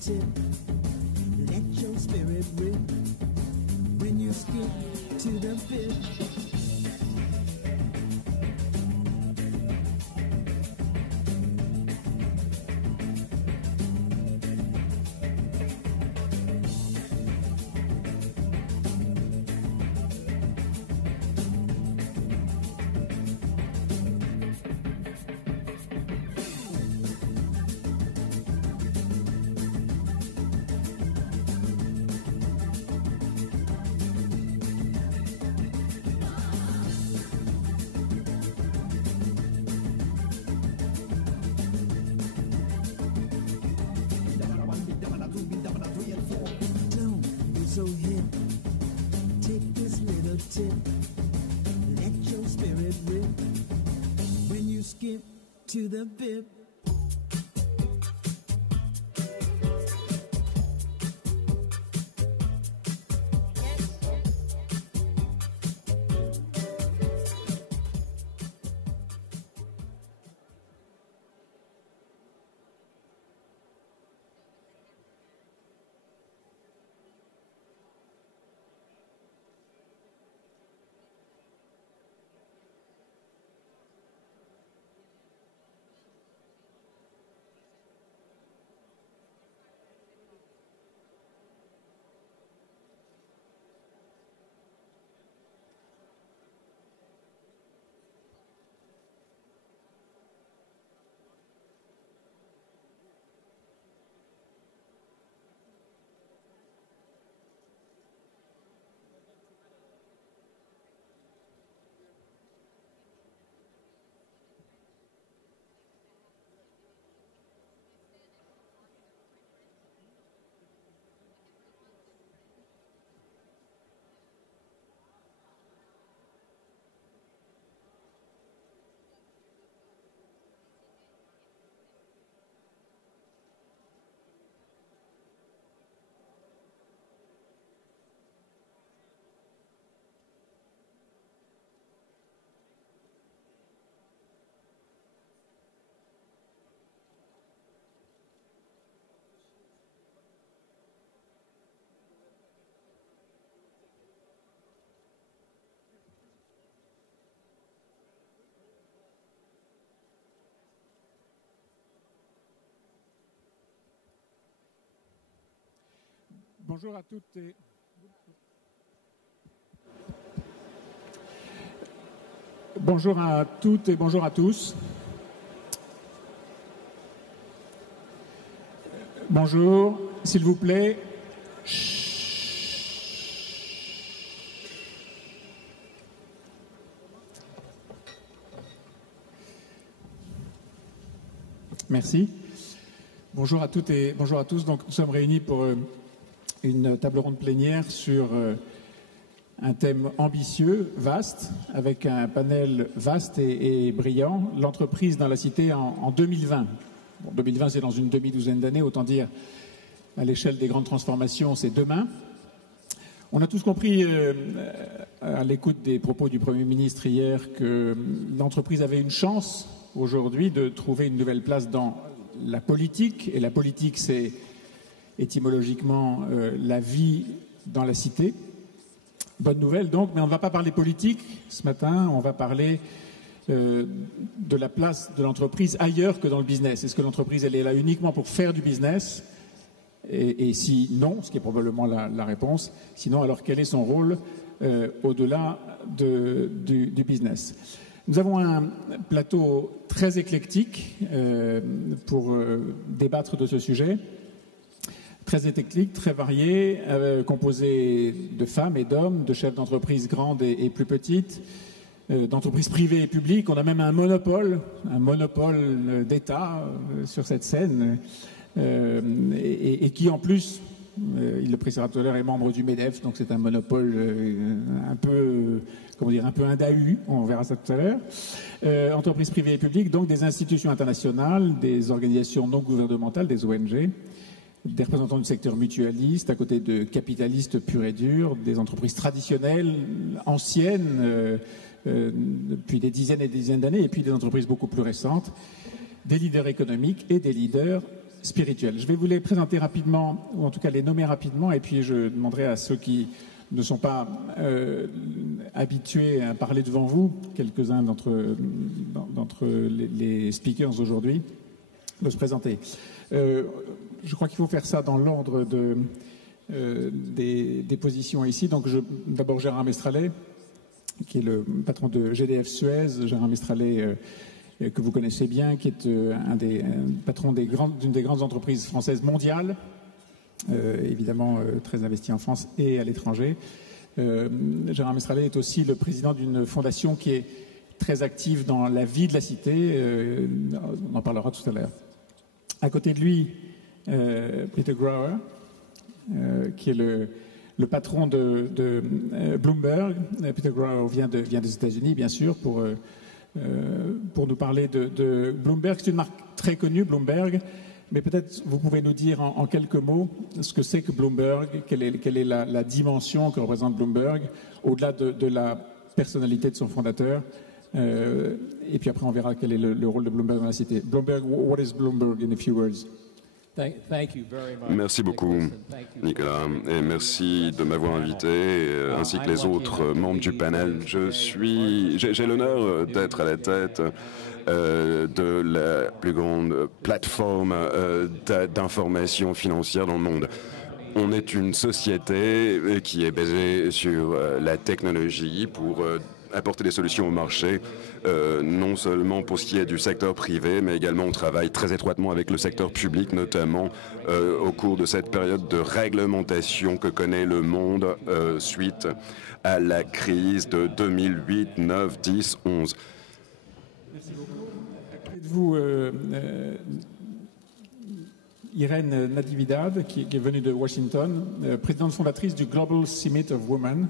tip. Let your spirit rip when you skip to the bit. So hip, take this little tip. Let your spirit rip when you skip to the bip. Bonjour à toutes et bonjour à toutes et bonjour à tous. Bonjour, s'il vous plaît. Merci. Bonjour à toutes et bonjour à tous. Donc, nous sommes réunis pour une table ronde plénière sur un thème ambitieux, vaste, avec un panel vaste et brillant, l'entreprise dans la cité en 2020. Bon, 2020, c'est dans une demi-douzaine d'années, autant dire à l'échelle des grandes transformations, c'est demain. On a tous compris, à l'écoute des propos du Premier ministre hier, que l'entreprise avait une chance aujourd'hui de trouver une nouvelle place dans la politique, et la politique, c'est étymologiquement la vie dans la cité. Bonne nouvelle donc, mais on ne va pas parler politique ce matin, on va parler de la place de l'entreprise ailleurs que dans le business. Est-ce que l'entreprise, elle est là uniquement pour faire du business ? Et si non, ce qui est probablement la réponse, sinon alors quel est son rôle au-delà du business ? Nous avons un plateau très éclectique pour débattre de ce sujet. Très éclectique, très varié, composé de femmes et d'hommes, de chefs d'entreprise grandes et plus petites, d'entreprises privées et publiques. On a même un monopole d'État sur cette scène, et qui en plus, il le précisera tout à l'heure, est membre du MEDEF, donc c'est un monopole un peu indahu, on verra ça tout à l'heure. Entreprises privées et publiques, donc des institutions internationales, des organisations non gouvernementales, des ONG, des représentants du secteur mutualiste, à côté de capitalistes purs et durs, des entreprises traditionnelles, anciennes, depuis des dizaines et des dizaines d'années, et puis des entreprises beaucoup plus récentes, des leaders économiques et des leaders spirituels. Je vais vous les présenter rapidement, ou en tout cas les nommer rapidement, et puis je demanderai à ceux qui ne sont pas habitués à parler devant vous, quelques-uns d'entre les speakers aujourd'hui, de se présenter. Je crois qu'il faut faire ça dans l'ordre des positions ici. Donc d'abord Gérard Mestralet, qui est le patron de GDF Suez. Gérard Mestralet, que vous connaissez bien, qui est un patron d'une des grandes entreprises françaises mondiales, évidemment très investi en France et à l'étranger. Gérard Mestralet est aussi le président d'une fondation qui est très active dans la vie de la cité. On en parlera tout à l'heure. À côté de lui, Peter Grauer, qui est le patron de Bloomberg. Peter Grauer vient des États-Unis, bien sûr, pour nous parler de Bloomberg. C'est une marque très connue, Bloomberg, mais peut-être vous pouvez nous dire en quelques mots ce que c'est que Bloomberg, quelle est la dimension que représente Bloomberg, au-delà de la personnalité de son fondateur. Et puis après, on verra quel est le rôle de Bloomberg dans la cité. Bloomberg, what is Bloomberg in a few words? Merci beaucoup, Nicolas, et merci de m'avoir invité, ainsi que les autres membres du panel. J'ai l'honneur d'être à la tête de la plus grande plateforme d'information financière dans le monde. On est une société qui est basée sur la technologie pour apporter des solutions au marché, non seulement pour ce qui est du secteur privé, mais également on travaille très étroitement avec le secteur public, notamment au cours de cette période de réglementation que connaît le monde suite à la crise de 2008, 9, 10, 11. Merci beaucoup. À côté de vous, Irène Natividad, qui est venue de Washington, présidente fondatrice du Global Summit of Women.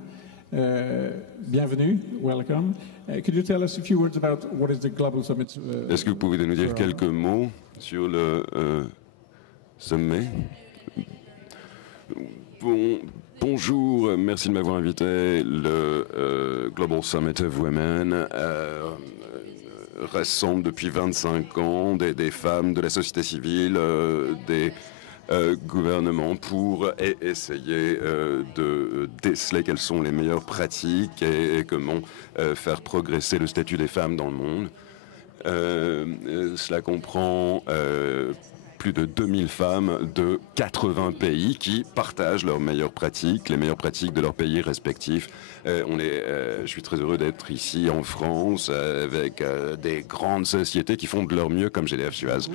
Bienvenue, welcome. Could you tell us a few words about what is the Global Summit? Est-ce que vous pouvez nous dire quelques mots sur le sommet? Bonjour, merci de m'avoir invité. Le Global Summit of Women rassemble depuis 25 ans des femmes de la société civile, des gouvernements pour essayer de déceler quelles sont les meilleures pratiques et comment faire progresser le statut des femmes dans le monde. Cela comprend plus de 2000 femmes de 80 pays qui partagent leurs meilleures pratiques, les meilleures pratiques de leurs pays respectifs. Je suis très heureux d'être ici en France avec des grandes sociétés qui font de leur mieux comme GDF Suez.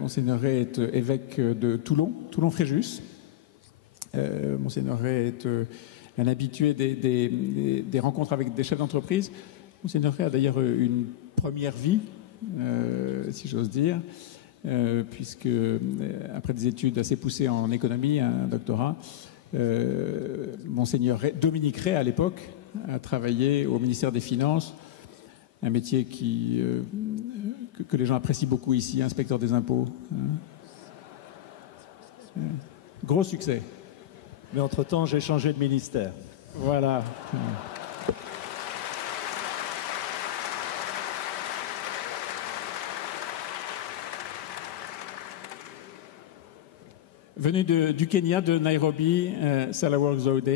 Monseigneur Ray est évêque de Toulon, Toulon-Fréjus. Monseigneur Ray est un habitué des rencontres avec des chefs d'entreprise. Monseigneur Ray a d'ailleurs une première vie, si j'ose dire, puisque après des études assez poussées en économie, un doctorat, Monseigneur Ray, Dominique Ray à l'époque, a travaillé au ministère des Finances, un métier que les gens apprécient beaucoup ici, inspecteur des impôts. Gros succès. Mais entre-temps, j'ai changé de ministère. Voilà. Venu du Kenya, de Nairobi, Salawork Zode,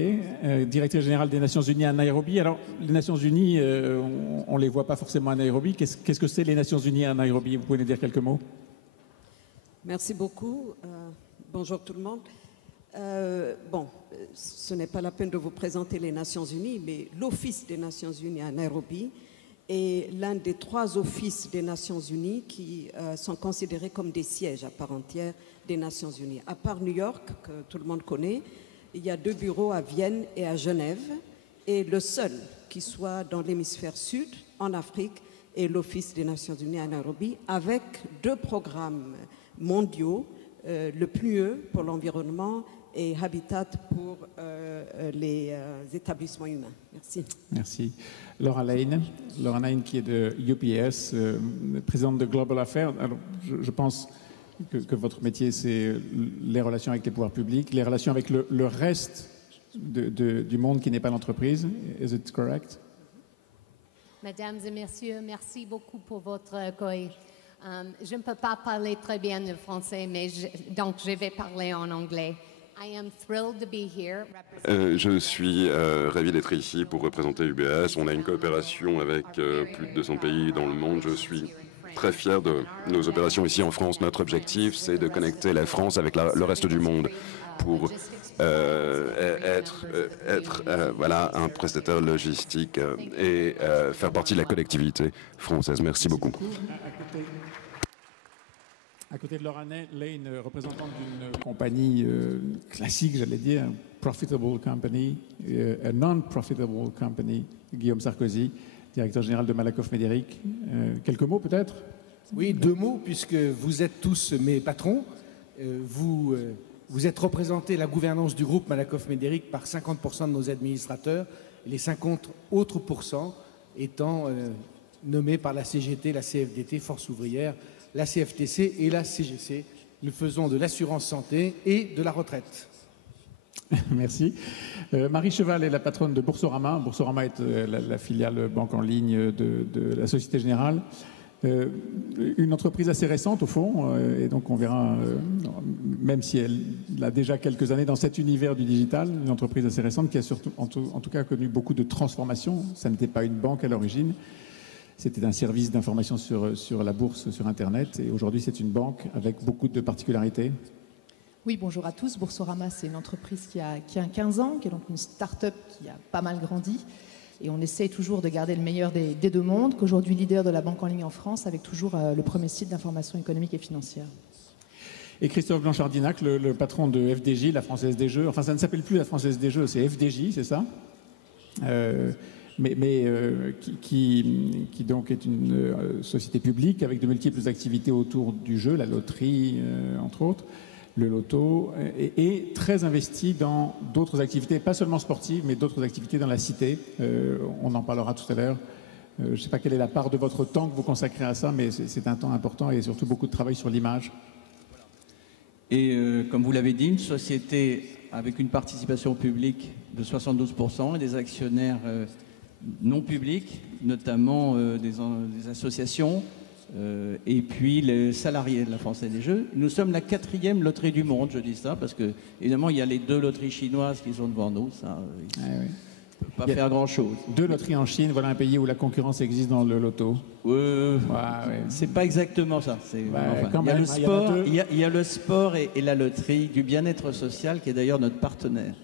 directeur général des Nations Unies à Nairobi. Alors, les Nations Unies, on ne les voit pas forcément à Nairobi. Qu'est-ce que c'est les Nations Unies à Nairobi? Vous pouvez nous dire quelques mots? Merci beaucoup. Bonjour tout le monde. Ce n'est pas la peine de vous présenter les Nations Unies, mais l'Office des Nations Unies à Nairobi est l'un des 3 offices des Nations Unies qui sont considérés comme des sièges à part entière des Nations Unies. À part New York, que tout le monde connaît, il y a 2 bureaux à Vienne et à Genève, et le seul qui soit dans l'hémisphère sud, en Afrique, est l'Office des Nations Unies à Nairobi, avec 2 programmes mondiaux, le PNUE pour l'environnement et Habitat pour les établissements humains. Merci. Merci. Laura Lane qui est de UPS, présidente de Global Affairs. Alors, je pense que votre métier, c'est les relations avec les pouvoirs publics, les relations avec le reste du monde qui n'est pas l'entreprise. Is it correct? Mesdames et messieurs, merci beaucoup pour votre accueil. Je ne peux pas parler très bien le français, mais donc je vais parler en anglais. I am thrilled to be here. Je suis ravi d'être ici pour représenter UBS. On a une coopération avec plus de 200 pays dans le monde. Je suis très fier de nos opérations ici en France. Notre objectif, c'est de connecter la France avec le reste du monde pour être voilà, un prestataire logistique et faire partie de la collectivité française. Merci beaucoup. À côté de Laura Lane, représentante d'une compagnie classique, j'allais dire, profitable company, a non-profitable company, Guillaume Sarkozy, directeur général de Malakoff Médéric. Quelques mots peut-être? Oui, 2 mots, puisque vous êtes tous mes patrons. Vous êtes représentés, la gouvernance du groupe Malakoff Médéric, par 50% de nos administrateurs, et les 50 autres pourcents étant nommés par la CGT, la CFDT, Force ouvrière, la CFTC et la CGC. Nous faisons de l'assurance santé et de la retraite. Merci. Marie Cheval est la patronne de Boursorama. Boursorama est la filiale banque en ligne de la Société Générale. Une entreprise assez récente au fond, et donc on verra, même si elle a déjà quelques années dans cet univers du digital, une entreprise assez récente qui a surtout, en tout cas connu beaucoup de transformations. Ça n'était pas une banque à l'origine. C'était un service d'information sur la bourse, sur Internet. Et aujourd'hui, c'est une banque avec beaucoup de particularités. Oui, bonjour à tous. Boursorama, c'est une entreprise qui a 15 ans, qui est donc une start-up qui a pas mal grandi. Et on essaye toujours de garder le meilleur des 2 mondes, qu'aujourd'hui leader de la banque en ligne en France, avec toujours le premier site d'information économique et financière. Et Christophe Blanchardinac, le patron de FDJ, la Française des Jeux. Enfin, ça ne s'appelle plus la Française des Jeux, c'est FDJ, c'est ça qui donc est une société publique avec de multiples activités autour du jeu, la loterie entre autres, le loto, et très investi dans d'autres activités, pas seulement sportives, mais d'autres activités dans la cité. On en parlera tout à l'heure. Je ne sais pas quelle est la part de votre temps que vous consacrez à ça, mais c'est un temps important et surtout beaucoup de travail sur l'image. Et comme vous l'avez dit, une société avec une participation publique de 72% et des actionnaires non publics, notamment des associations, et puis les salariés de la Française des Jeux. Nous sommes la 4e loterie du monde, je dis ça, parce que évidemment il y a les 2 loteries chinoises qui sont devant nous, ça ne peut pas faire grand-chose. 2 loteries en Chine, voilà un pays où la concurrence existe dans le loto. C'est pas exactement ça. Il y a le sport et la loterie, du bien-être social, qui est d'ailleurs notre partenaire.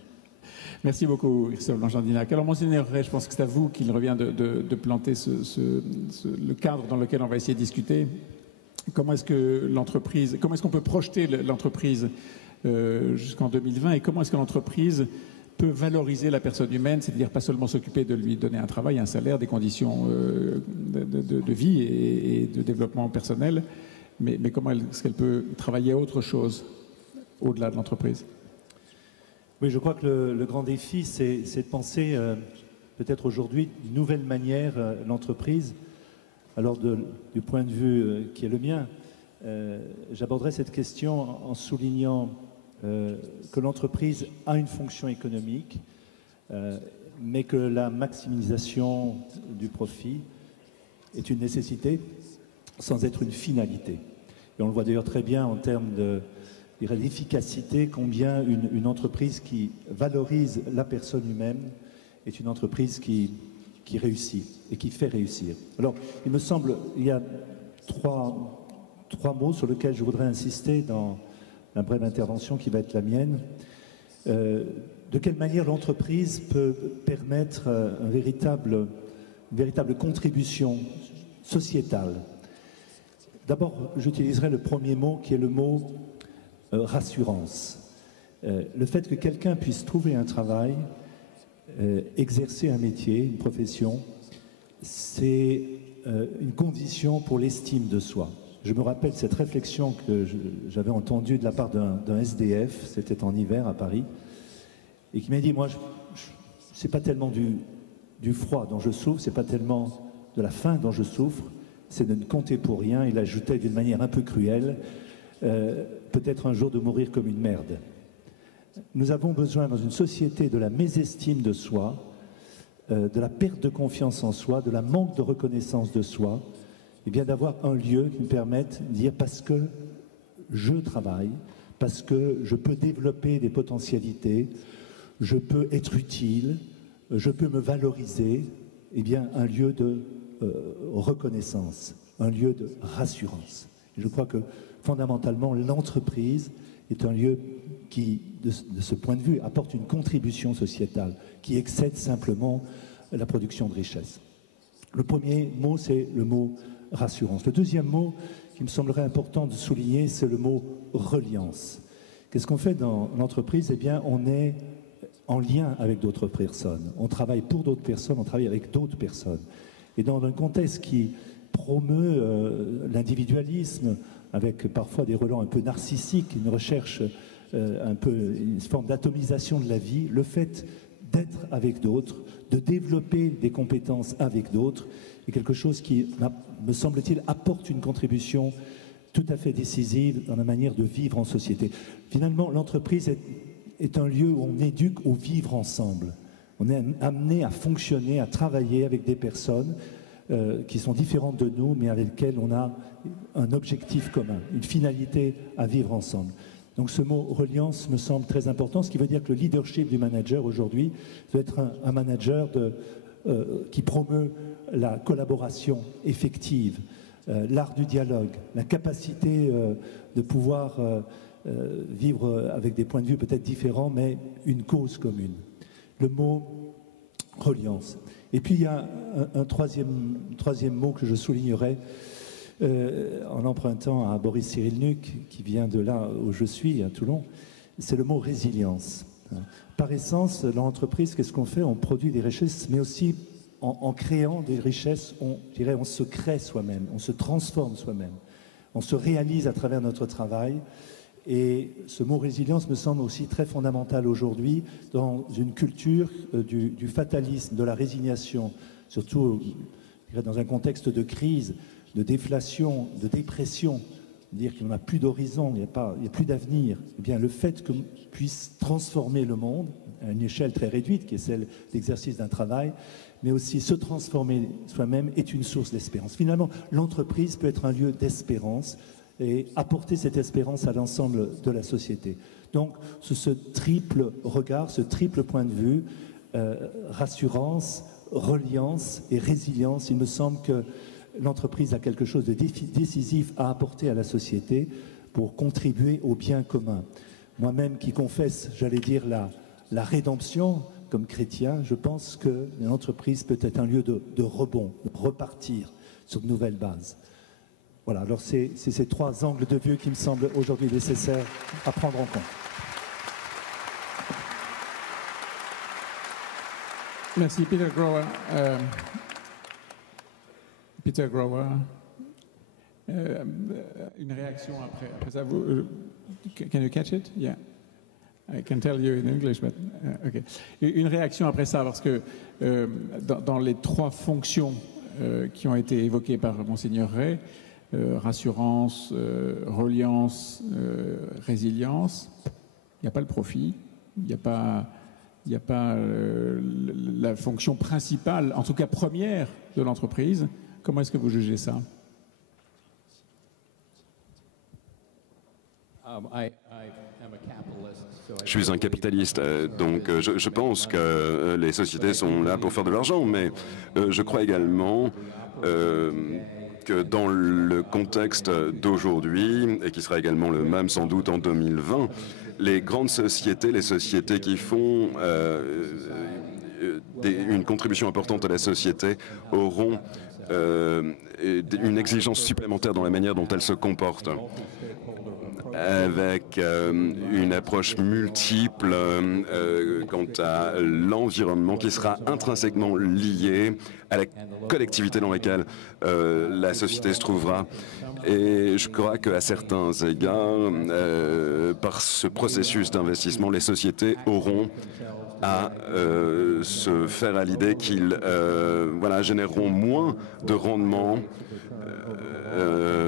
Merci beaucoup, Christophe Blanchardinac. Alors, Monseigneur Ray, je pense que c'est à vous qu'il revient de planter le cadre dans lequel on va essayer de discuter. Comment est-ce qu'on peut projeter l'entreprise jusqu'en 2020 et comment est-ce que l'entreprise peut valoriser la personne humaine, c'est-à-dire pas seulement s'occuper de lui donner un travail, un salaire, des conditions de vie et de développement personnel, mais comment est-ce qu'elle peut travailler à autre chose au-delà de l'entreprise? Oui, je crois que le grand défi, c'est de penser peut-être aujourd'hui d'une nouvelle manière l'entreprise. Alors du point de vue qui est le mien, j'aborderai cette question en soulignant que l'entreprise a une fonction économique, mais que la maximisation du profit est une nécessité sans être une finalité. Et on le voit d'ailleurs très bien en termes d'efficacité, combien une entreprise qui valorise la personne humaine est une entreprise qui réussit et qui fait réussir. Alors, il me semble, il y a trois mots sur lesquels je voudrais insister dans la brève intervention qui va être la mienne. De quelle manière l'entreprise peut permettre une véritable contribution sociétale. D'abord, j'utiliserai le premier mot qui est le mot rassurance. Le fait que quelqu'un puisse trouver un travail, exercer un métier, une profession, c'est une condition pour l'estime de soi. Je me rappelle cette réflexion que j'avais entendue de la part d'un SDF, c'était en hiver à Paris, et qui m'a dit, moi, c'est pas tellement du froid dont je souffre, c'est pas tellement de la faim dont je souffre, c'est de ne compter pour rien. Il ajoutait d'une manière un peu cruelle, peut-être un jour de mourir comme une merde. Nous avons besoin dans une société de la mésestime de soi, de la perte de confiance en soi, de la manque de reconnaissance de soi, et bien d'avoir un lieu qui me permette de dire parce que je travaille, parce que je peux développer des potentialités, je peux être utile, je peux me valoriser, eh bien un lieu de reconnaissance, un lieu de rassurance. Et je crois que fondamentalement l'entreprise est un lieu qui, de ce point de vue, apporte une contribution sociétale qui excède simplement la production de richesse. Le premier mot, c'est le mot rassurance. Le deuxième mot qui me semblerait important de souligner, c'est le mot reliance. Qu'est-ce qu'on fait dans l'entreprise? Eh bien, on est en lien avec d'autres personnes. On travaille pour d'autres personnes, on travaille avec d'autres personnes. Et dans un contexte qui promeut l'individualisme, avec parfois des relents un peu narcissiques, une recherche un peu, une forme d'atomisation de la vie, le fait d'être avec d'autres, de développer des compétences avec d'autres, est quelque chose qui, me semble-t-il, apporte une contribution tout à fait décisive dans la manière de vivre en société. Finalement, l'entreprise est un lieu où on éduque au vivre ensemble. On est amené à fonctionner, à travailler avec des personnes qui sont différentes de nous, mais avec lesquelles on a un objectif commun, une finalité à vivre ensemble. Donc ce mot reliance me semble très important, ce qui veut dire que le leadership du manager aujourd'hui doit être un manager qui promeut la collaboration effective, l'art du dialogue, la capacité de pouvoir vivre avec des points de vue peut-être différents, mais une cause commune. Le mot reliance. Et puis il y a un troisième mot que je soulignerai en empruntant à Boris Cyrulnik, qui vient de là où je suis, à Toulon, c'est le mot résilience. Par essence, dans l'entreprise, qu'est-ce qu'on fait? On produit des richesses, mais aussi en créant des richesses, on se crée soi-même, on se transforme soi-même, on se réalise à travers notre travail. Et ce mot résilience me semble aussi très fondamental aujourd'hui dans une culture du fatalisme, de la résignation, surtout dans un contexte de crise, de déflation, de dépression, dire qu'il n'y a plus d'horizon, il n'y a plus d'avenir. Eh bien, le fait qu'on puisse transformer le monde à une échelle très réduite, qui est celle d'exercice d'un travail, mais aussi se transformer soi-même est une source d'espérance. Finalement, l'entreprise peut être un lieu d'espérance et apporter cette espérance à l'ensemble de la société. Donc, ce triple regard, ce triple point de vue, rassurance, reliance et résilience, il me semble que l'entreprise a quelque chose de décisif à apporter à la société pour contribuer au bien commun. Moi-même qui confesse, j'allais dire, la rédemption comme chrétien, je pense que l'entreprise peut être un lieu de rebond, de repartir sur de nouvelles bases. Voilà, alors c'est ces trois angles de vue qui me semblent aujourd'hui nécessaires à prendre en compte. Merci Peter Grower. Peter Grower, une réaction après ça. Can you catch it? Yeah. I can tell you in English, but okay. Une réaction après ça, parce que dans les trois fonctions qui ont été évoquées par Monseigneur Ray, rassurance, reliance, résilience, il n'y a pas le profit, il n'y a pas la fonction principale, en tout cas première de l'entreprise. Comment est-ce que vous jugez ça? Je suis un capitaliste, donc je pense que les sociétés sont là pour faire de l'argent, mais je crois également que dans le contexte d'aujourd'hui, et qui sera également le même sans doute en 2020, les grandes sociétés, les sociétés qui font une contribution importante à la société auront une exigence supplémentaire dans la manière dont elles se comportent, avec une approche multiple quant à l'environnement qui sera intrinsèquement lié à la collectivité dans laquelle la société se trouvera. Et je crois qu'à certains égards, par ce processus d'investissement, les sociétés auront à se faire à l'idée qu'ils généreront moins de rendement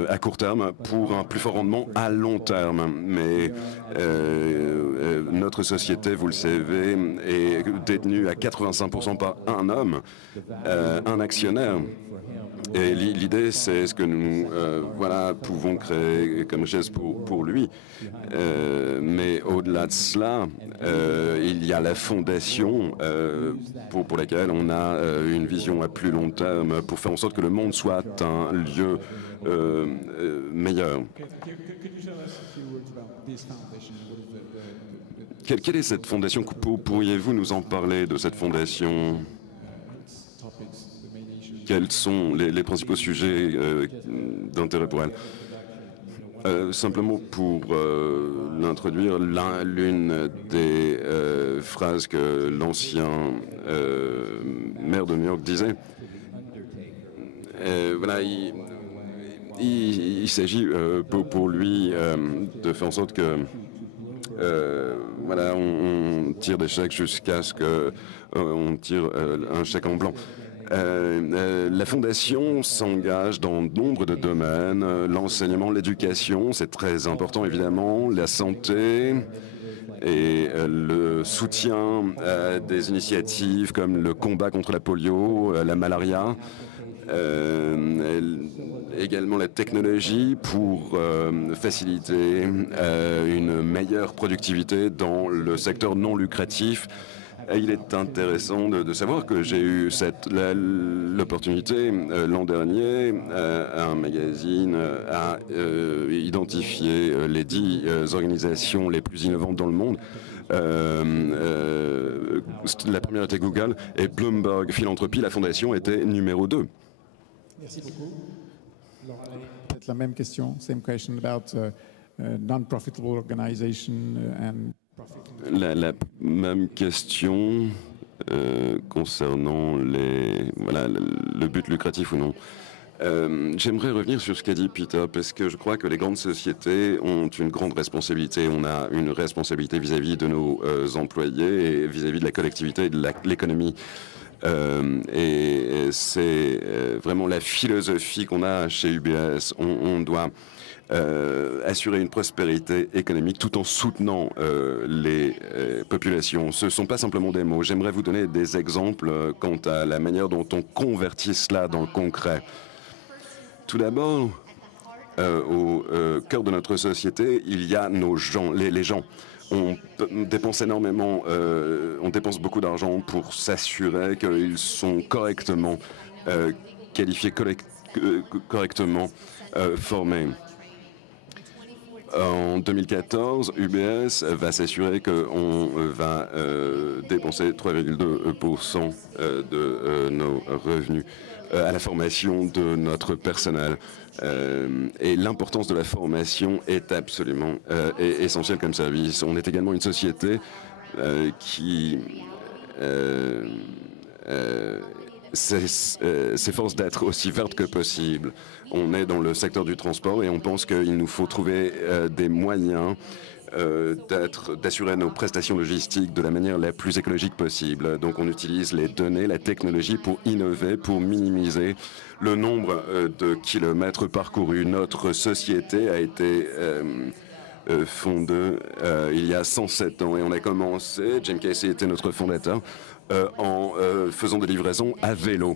à court terme pour un plus fort rendement à long terme. Mais notre société, vous le savez, est détenue à 85% par un homme, un actionnaire. Et l'idée, c'est ce que nous voilà, pouvons créer comme richesse pour lui. Mais au-delà de cela, il y a la fondation pour laquelle on a une vision à plus long terme pour faire en sorte que le monde soit un lieu meilleur. Quelle est cette fondation? Pourriez-vous nous en parler de cette fondation? Quels sont les principaux sujets d'intérêt pour elle? Simplement pour l'introduire, l'une des phrases que l'ancien maire de New York disait, voilà, il s'agit pour lui de faire en sorte que voilà, on tire des chèques jusqu'à ce qu'on tire un chèque en blanc. La Fondation s'engage dans nombre de domaines, l'enseignement, l'éducation, c'est très important évidemment, la santé et le soutien à des initiatives comme le combat contre la polio, la malaria, également la technologie pour faciliter une meilleure productivité dans le secteur non lucratif. Et il est intéressant de savoir que j'ai eu l'opportunité l'an dernier, un magazine a identifié les 10 organisations les plus innovantes dans le monde. La première était Google et Bloomberg Philanthropie, la fondation, était numéro 2. Merci beaucoup. Peut-être la même question, same question about non-profitable organization and la même question concernant le but lucratif ou non. J'aimerais revenir sur ce qu'a dit Peter, parce que je crois que les grandes sociétés ont une grande responsabilité. On a une responsabilité vis-à-vis de nos employés et vis-à-vis de la collectivité et de l'économie. Et c'est vraiment la philosophie qu'on a chez UBS. On doit assurer une prospérité économique tout en soutenant les populations. Ce ne sont pas simplement des mots. J'aimerais vous donner des exemples quant à la manière dont on convertit cela dans le concret. Tout d'abord, au cœur de notre société, il y a nos gens, les gens. On dépense énormément, on dépense beaucoup d'argent pour s'assurer qu'ils sont correctement qualifiés, correctement formés. En 2014, UBS va s'assurer qu'on va dépenser 3,2% de nos revenus à la formation de notre personnel. Et l'importance de la formation est absolument essentielle comme service. On est également une société qui s'efforce d'être aussi verte que possible. On est dans le secteur du transport et on pense qu'il nous faut trouver des moyens d'assurer nos prestations logistiques de la manière la plus écologique possible. Donc on utilise les données, la technologie pour innover, pour minimiser le nombre de kilomètres parcourus. Notre société a été fondée il y a 107 ans et on a commencé, Jim Casey était notre fondateur, en faisant des livraisons à vélo.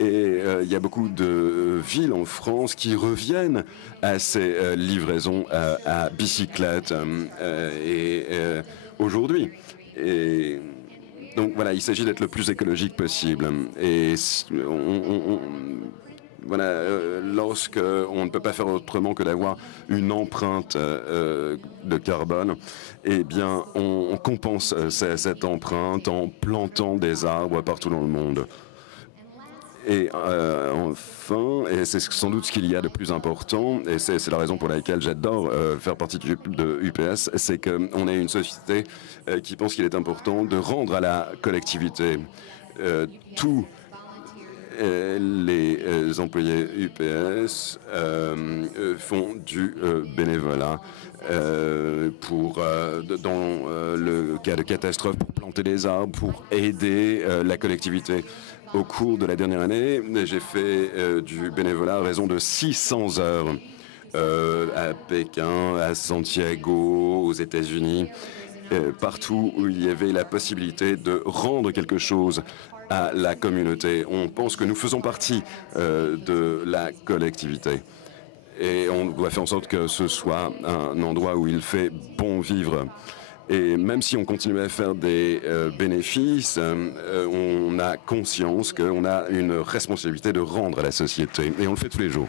Et il y a beaucoup de villes en France qui reviennent à ces livraisons à bicyclette aujourd'hui. Et donc voilà, il s'agit d'être le plus écologique possible. Et voilà, lorsque on ne peut pas faire autrement que d'avoir une empreinte de carbone, eh bien, on compense cette empreinte en plantant des arbres partout dans le monde. Et enfin, et c'est sans doute ce qu'il y a de plus important, et c'est la raison pour laquelle j'adore faire partie de UPS, c'est qu'on est une société qui pense qu'il est important de rendre à la collectivité tous les employés UPS font du bénévolat dans le cas de catastrophe, pour planter des arbres, pour aider la collectivité. Au cours de la dernière année, j'ai fait du bénévolat à raison de 600 heures à Pékin, à Santiago, aux États-Unis, partout où il y avait la possibilité de rendre quelque chose à la communauté. On pense que nous faisons partie de la collectivité. Et on doit faire en sorte que ce soit un endroit où il fait bon vivre. Et même si on continue à faire des bénéfices, on a conscience qu'on a une responsabilité de rendre à la société. Et on le fait tous les jours.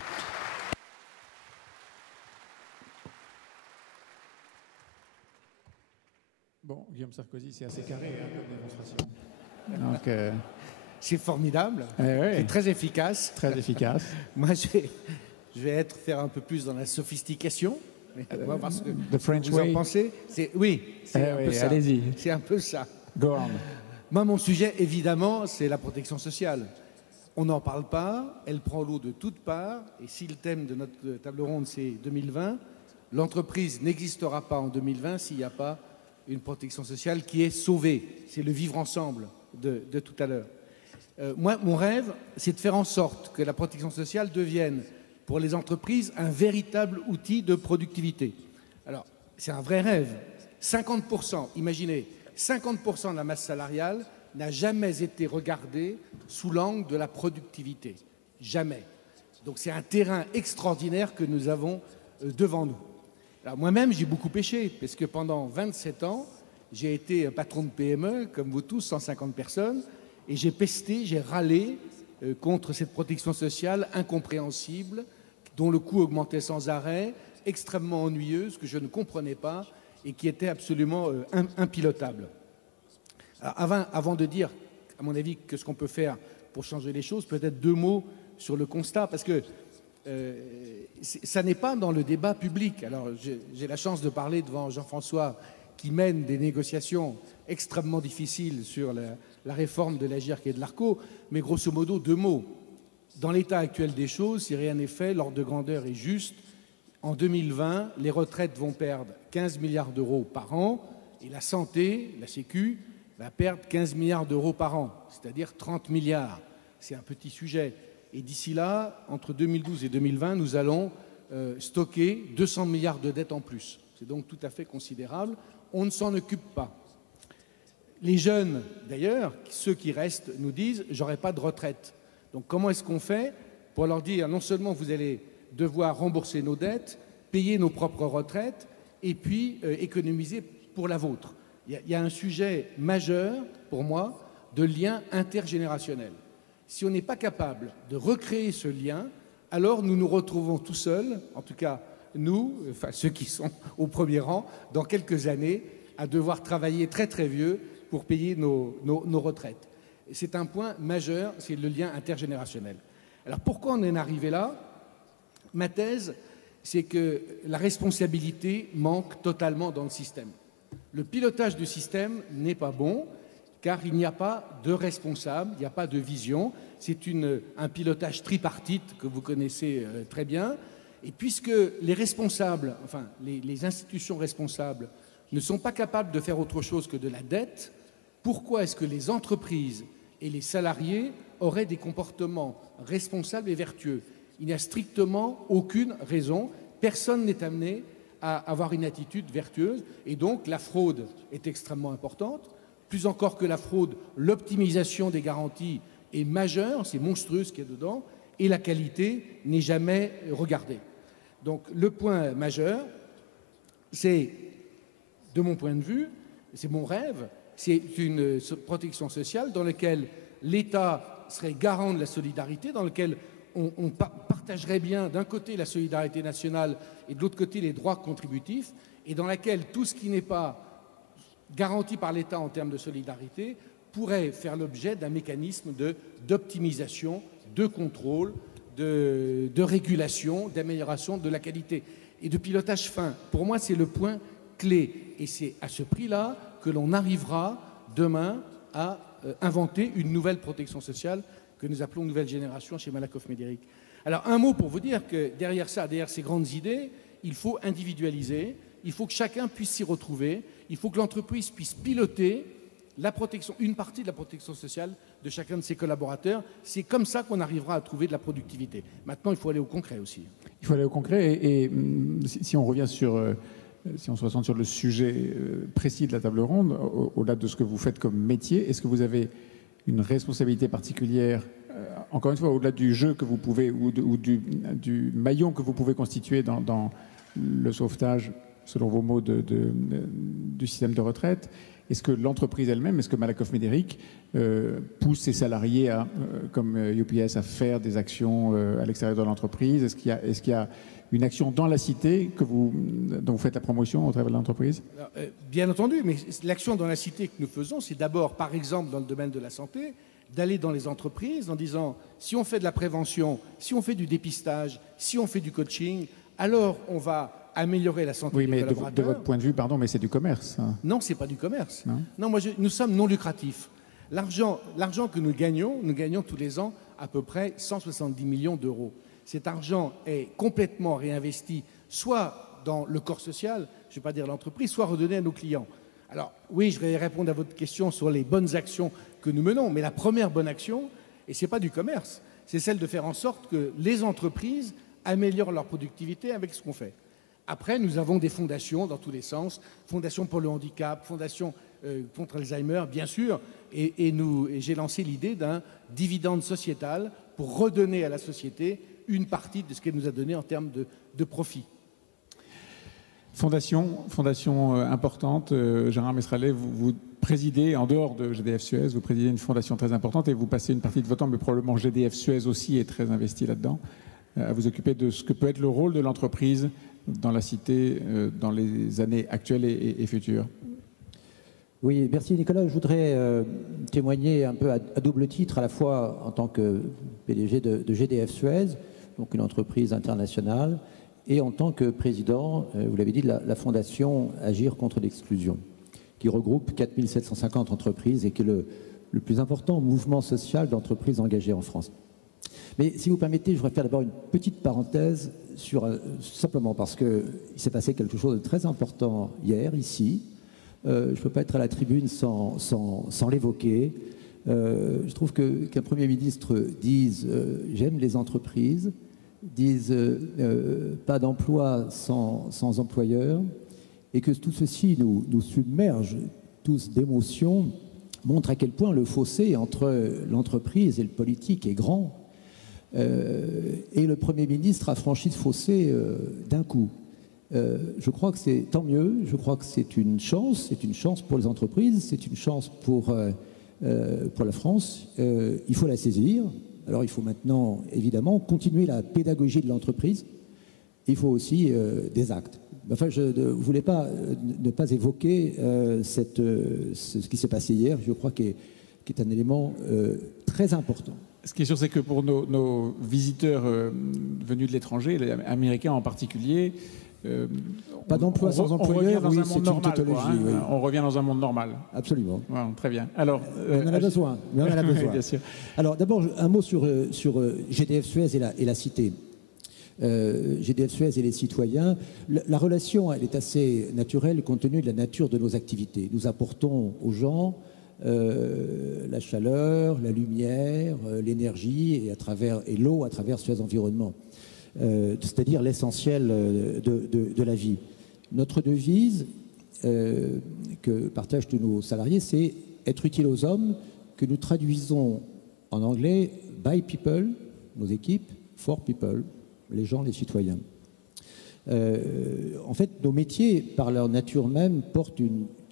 Bon, Guillaume Sarkozy, c'est assez carré comme démonstration. Donc, c'est formidable, c'est très efficace. Très efficace. Moi, je vais faire un peu plus dans la sophistication. On va voir ce que vous en pensez. Oui, c'est un peu ça. Allez-y. C'est un peu ça. Go on. Moi, mon sujet, évidemment, c'est la protection sociale. On n'en parle pas, elle prend l'eau de toutes parts. Et si le thème de notre table ronde, c'est 2020, l'entreprise n'existera pas en 2020 s'il n'y a pas une protection sociale qui est sauvée. C'est le vivre ensemble de tout à l'heure. Moi, mon rêve, c'est de faire en sorte que la protection sociale devienne, pour les entreprises, un véritable outil de productivité. Alors, c'est un vrai rêve. 50%, imaginez, 50% de la masse salariale n'a jamais été regardée sous l'angle de la productivité. Jamais. Donc, c'est un terrain extraordinaire que nous avons devant nous. Alors, moi-même, j'ai beaucoup pêché, parce que pendant 27 ans, j'ai été patron de PME, comme vous tous, 150 personnes, et j'ai pesté, j'ai râlé contre cette protection sociale incompréhensible, dont le coût augmentait sans arrêt, extrêmement ennuyeuse, que je ne comprenais pas et qui était absolument impilotable. Alors, avant de dire, à mon avis, ce qu'on peut faire pour changer les choses, peut-être 2 mots sur le constat, parce que ça n'est pas dans le débat public. Alors, j'ai la chance de parler devant Jean-François, qui mène des négociations extrêmement difficiles sur la réforme de l'AGIRC et de l'ARCO, mais grosso modo, 2 mots. Dans l'état actuel des choses, si rien n'est fait, l'ordre de grandeur est juste. En 2020, les retraites vont perdre 15 milliards d'euros par an et la santé, la Sécu, va perdre 15 milliards d'euros par an, c'est-à-dire 30 milliards. C'est un petit sujet. Et d'ici là, entre 2012 et 2020, nous allons stocker 200 milliards de dettes en plus. C'est donc tout à fait considérable. On ne s'en occupe pas. Les jeunes, d'ailleurs, ceux qui restent, nous disent « j'aurai pas de retraite ». Donc comment est-ce qu'on fait pour leur dire non seulement vous allez devoir rembourser nos dettes, payer nos propres retraites et puis économiser pour la vôtre. Il y a un sujet majeur pour moi de lien intergénérationnel. Si on n'est pas capable de recréer ce lien, alors nous nous retrouvons tout seuls, en tout cas nous, enfin ceux qui sont au premier rang, dans quelques années, à devoir travailler très très vieux pour payer nos retraites. C'est un point majeur, c'est le lien intergénérationnel. Alors pourquoi on en est arrivé là? Ma thèse, c'est que la responsabilité manque totalement dans le système. Le pilotage du système n'est pas bon, car il n'y a pas de responsable, il n'y a pas de vision. C'est un pilotage tripartite que vous connaissez très bien. Et puisque les responsables, enfin les institutions responsables, ne sont pas capables de faire autre chose que de la dette, pourquoi est-ce que les entreprises et les salariés auraient des comportements responsables et vertueux? Il n'y a strictement aucune raison. Personne n'est amené à avoir une attitude vertueuse. Et donc, la fraude est extrêmement importante. Plus encore que la fraude, l'optimisation des garanties est majeure. C'est monstrueux ce qu'il y a dedans. Et la qualité n'est jamais regardée. Donc, le point majeur, c'est, de mon point de vue, c'est mon rêve, c'est une protection sociale dans laquelle l'État serait garant de la solidarité, dans laquelle on partagerait bien d'un côté la solidarité nationale et de l'autre côté les droits contributifs, et dans laquelle tout ce qui n'est pas garanti par l'État en termes de solidarité pourrait faire l'objet d'un mécanisme d'optimisation, de contrôle, de régulation, d'amélioration de la qualité et de pilotage fin. Pour moi, c'est le point clé. Et c'est à ce prix-là que l'on arrivera demain à inventer une nouvelle protection sociale que nous appelons nouvelle génération chez Malakoff Médéric. Alors un mot pour vous dire que derrière ça, derrière ces grandes idées, il faut individualiser, il faut que chacun puisse s'y retrouver, il faut que l'entreprise puisse piloter la protection, une partie de la protection sociale de chacun de ses collaborateurs. C'est comme ça qu'on arrivera à trouver de la productivité. Maintenant, il faut aller au concret aussi. Il faut aller au concret et si on revient sur... Si on se ressent sur le sujet précis de la table ronde, au-delà de ce que vous faites comme métier, est-ce que vous avez une responsabilité particulière, encore une fois, au-delà du jeu que vous pouvez, ou du maillon que vous pouvez constituer dans le sauvetage, selon vos mots, du système de retraite? Est-ce que l'entreprise elle-même, est-ce que Malakoff Médéric pousse ses salariés, comme UPS, à faire des actions à l'extérieur de l'entreprise? Est-ce qu'il y a une action dans la cité dont vous faites la promotion au travers de l'entreprise? Bien entendu, mais l'action dans la cité que nous faisons, c'est d'abord, par exemple, dans le domaine de la santé, d'aller dans les entreprises en disant, si on fait de la prévention, si on fait du dépistage, si on fait du coaching, alors on va améliorer la santé des collaborateurs. Oui, mais de votre point de vue, pardon, mais c'est du commerce. Hein. Non, c'est pas du commerce. Non, nous sommes non lucratifs. L'argent que nous gagnons tous les ans à peu près 170 millions d'euros. Cet argent est complètement réinvesti, soit dans le corps social, je ne vais pas dire l'entreprise, soit redonné à nos clients. Alors oui, je vais répondre à votre question sur les bonnes actions que nous menons, mais la première bonne action, et ce n'est pas du commerce, c'est celle de faire en sorte que les entreprises améliorent leur productivité avec ce qu'on fait. Après, nous avons des fondations dans tous les sens, Fondation pour le handicap, Fondation contre Alzheimer, bien sûr, et j'ai lancé l'idée d'un dividende sociétal pour redonner à la société une partie de ce qu'elle nous a donné en termes de profit. Fondation importante, Gérard Mestrallet, vous présidez, en dehors de GDF Suez, vous présidez une fondation très importante et vous passez une partie de votre temps, mais probablement GDF Suez aussi est très investi là-dedans, à vous occuper de ce que peut être le rôle de l'entreprise dans la cité dans les années actuelles et futures. Oui, merci Nicolas. Je voudrais témoigner un peu à double titre, à la fois en tant que PDG de GDF Suez, donc une entreprise internationale, et en tant que président, vous l'avez dit, de la fondation Agir contre l'exclusion, qui regroupe 4750 entreprises et qui est le plus important mouvement social d'entreprises engagées en France. Mais si vous permettez, je voudrais faire d'abord une petite parenthèse simplement parce qu'il s'est passé quelque chose de très important hier, ici. Je ne peux pas être à la tribune sans l'évoquer. Je trouve qu'un Premier ministre dise « j'aime les entreprises », dise « pas d'emploi sans employeur », et que tout ceci nous submerge tous d'émotions, montre à quel point le fossé entre l'entreprise et le politique est grand. Et le Premier ministre a franchi ce fossé d'un coup. Je crois que c'est tant mieux, je crois que c'est une chance pour les entreprises, c'est une chance pour la France. Il faut la saisir. Alors il faut maintenant, évidemment, continuer la pédagogie de l'entreprise. Il faut aussi des actes. Enfin, je ne voulais pas ne pas évoquer ce qui s'est passé hier, je crois, qui est un élément très important. Ce qui est sûr, c'est que pour nos visiteurs venus de l'étranger, les Américains en particulier, pas d'emploi sans employeur, oui, c'est une tautologie. Oui. On revient dans un monde normal. Absolument. Ouais, très bien. Alors, on en a besoin. Mais on en a besoin. Bien sûr. Alors d'abord, un mot sur GDF Suez et la cité. GDF Suez et les citoyens. La relation, elle est assez naturelle compte tenu de la nature de nos activités. Nous apportons aux gens la chaleur, la lumière, l'énergie et l'eau à travers Suez Environnement. C'est-à-dire l'essentiel de la vie. Notre devise que partagent tous nos salariés, c'est être utile aux hommes, que nous traduisons en anglais by people, nos équipes, for people, les gens, les citoyens. En fait, nos métiers, par leur nature même, portent